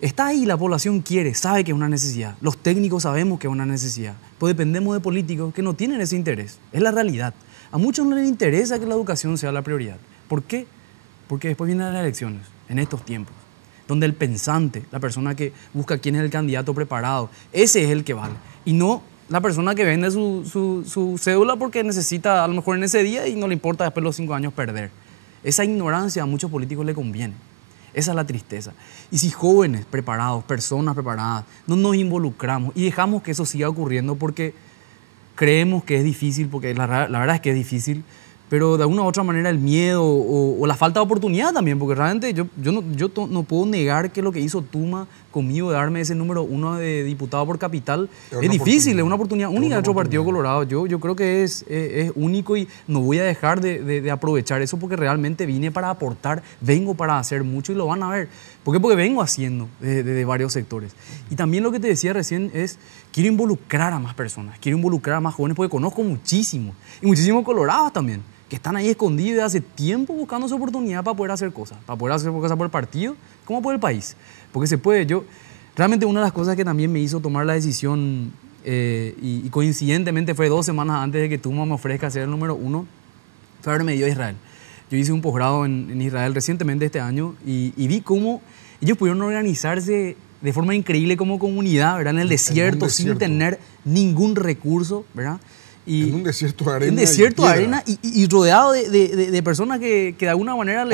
está ahí, la población quiere, sabe que es una necesidad. Los técnicos sabemos que es una necesidad. Pues dependemos de políticos que no tienen ese interés. Es la realidad. A muchos no les interesa que la educación sea la prioridad. ¿Por qué? Porque después vienen las elecciones, en estos tiempos, donde el pensante, la persona que busca quién es el candidato preparado, ese es el que vale. Y no la persona que vende su cédula porque necesita a lo mejor en ese día y no le importa después los 5 años perder. Esa ignorancia a muchos políticos le conviene. Esa es la tristeza. Y si jóvenes preparados, personas preparadas, no nos involucramos y dejamos que eso siga ocurriendo porque creemos que es difícil, porque la verdad es que es difícil, pero de alguna u otra manera el miedo o la falta de oportunidad también, porque realmente yo no puedo negar que lo que hizo Tuma conmigo de darme ese número 1 de diputado por capital es difícil, es una oportunidad única de otro Partido Colorado. Yo creo que es único y no voy a dejar de aprovechar eso porque realmente vine para aportar, vengo para hacer mucho y lo van a ver. ¿Por qué? Porque vengo haciendo de varios sectores. Y también lo que te decía recién es, quiero involucrar a más personas, quiero involucrar a más jóvenes porque conozco muchísimos y muchísimos colorados también, que están ahí escondidos de hace tiempo buscando su oportunidad para poder hacer cosas por el partido como por el país. Porque se puede. Realmente una de las cosas que también me hizo tomar la decisión, y coincidentemente fue 2 semanas antes de que Tuma me ofrezca ser el número 1, fue haberme ido a Israel. Yo hice un posgrado en Israel recientemente este año y vi cómo ellos pudieron organizarse de forma increíble como comunidad, ¿verdad? En el desierto, sin tener ningún recurso, ¿verdad? Y en un desierto de arena. En un desierto de arena y rodeado de personas que de alguna manera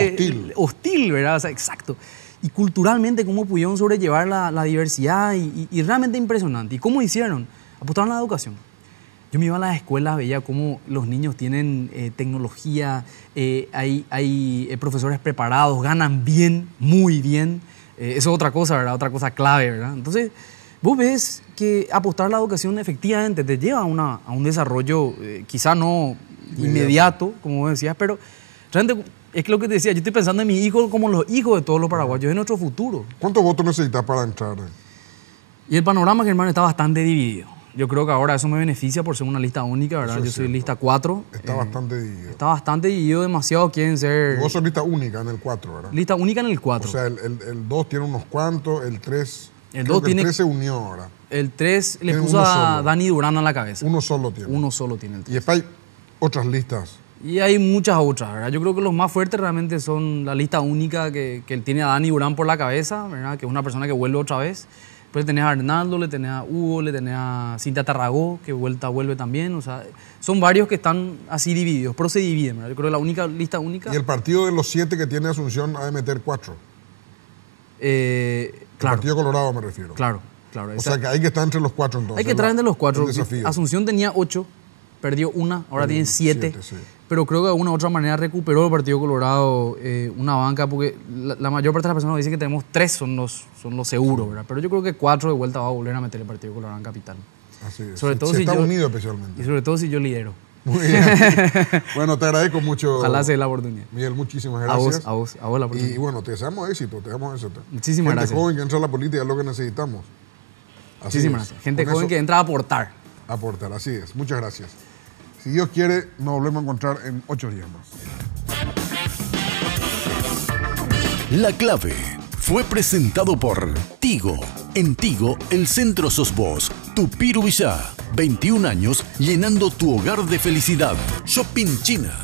hostil, ¿verdad? O sea, exacto. Y culturalmente cómo pudieron sobrellevar la diversidad y realmente impresionante. ¿Y cómo hicieron? Apostaron a la educación. Yo me iba a las escuelas, veía cómo los niños tienen tecnología, hay profesores preparados, ganan bien, muy bien. Eso es otra cosa, ¿verdad? Otra cosa clave, ¿verdad? Entonces, vos ves que apostar a la educación efectivamente te lleva a un desarrollo quizá no inmediato, como vos decías, pero realmente es que lo que te decía, yo estoy pensando en mis hijos como los hijos de todos los paraguayos, en nuestro futuro. ¿Cuántos votos necesitas para entrar? Y el panorama, Germán, está bastante dividido. Yo creo que ahora eso me beneficia por ser una lista única, ¿verdad? Yo soy lista 4. Está bastante dividido. Está bastante dividido, demasiado quieren ser... Y vos sos lista única en el 4, ¿verdad? Lista única en el 4. O sea, el 2 tiene unos cuantos, el 3... El 2 tiene... El 3 se unió ahora. El 3 le puso a Dani Durán a la cabeza. Uno solo tiene. Uno solo tiene el 3. Y después hay otras listas. Y hay muchas otras, ¿verdad? Yo creo que los más fuertes realmente son la lista única que tiene a Dani Durán por la cabeza, ¿verdad? Que es una persona que vuelve otra vez. Después le tenés a Arnaldo, le tenés a Hugo, le tenés a Cintia Tarragó, que vuelve también. O sea, son varios que están así divididos, pero se dividen, ¿verdad? Yo creo que la única lista única... Y el partido de los 7 que tiene Asunción ha de meter 4. Claro. El Partido Colorado me refiero. Claro. O sea, que hay que estar entre los 4 entonces. Hay que estar entre los 4. Asunción tenía 8, perdió 1, ahora tiene 7. Sí. Pero creo que de alguna u otra manera recuperó el Partido Colorado una banca, porque la mayor parte de las personas dicen que tenemos 3 son los seguros, ¿verdad? Pero yo creo que 4 de vuelta va a volver a meter el Partido Colorado en capital. Así es. Sobre todo si está unido especialmente. Y sobre todo si yo lidero. Muy bien. Bueno, te agradezco mucho. Ojalá sea la oportunidad. Miguel, muchísimas gracias. A vos la oportunidad. Y bueno, te deseamos éxito, Muchísimas gracias. Gente joven que entra a la política es lo que necesitamos. Muchísimas gracias. Gente joven que entra a aportar. Aportar, así es. Muchas gracias. Si Dios quiere, nos volvemos a encontrar en 8 días más. La Clave fue presentado por Tigo. En Tigo, el centro sos vos. Tupiru Villá. 21 años llenando tu hogar de felicidad. Shopping China.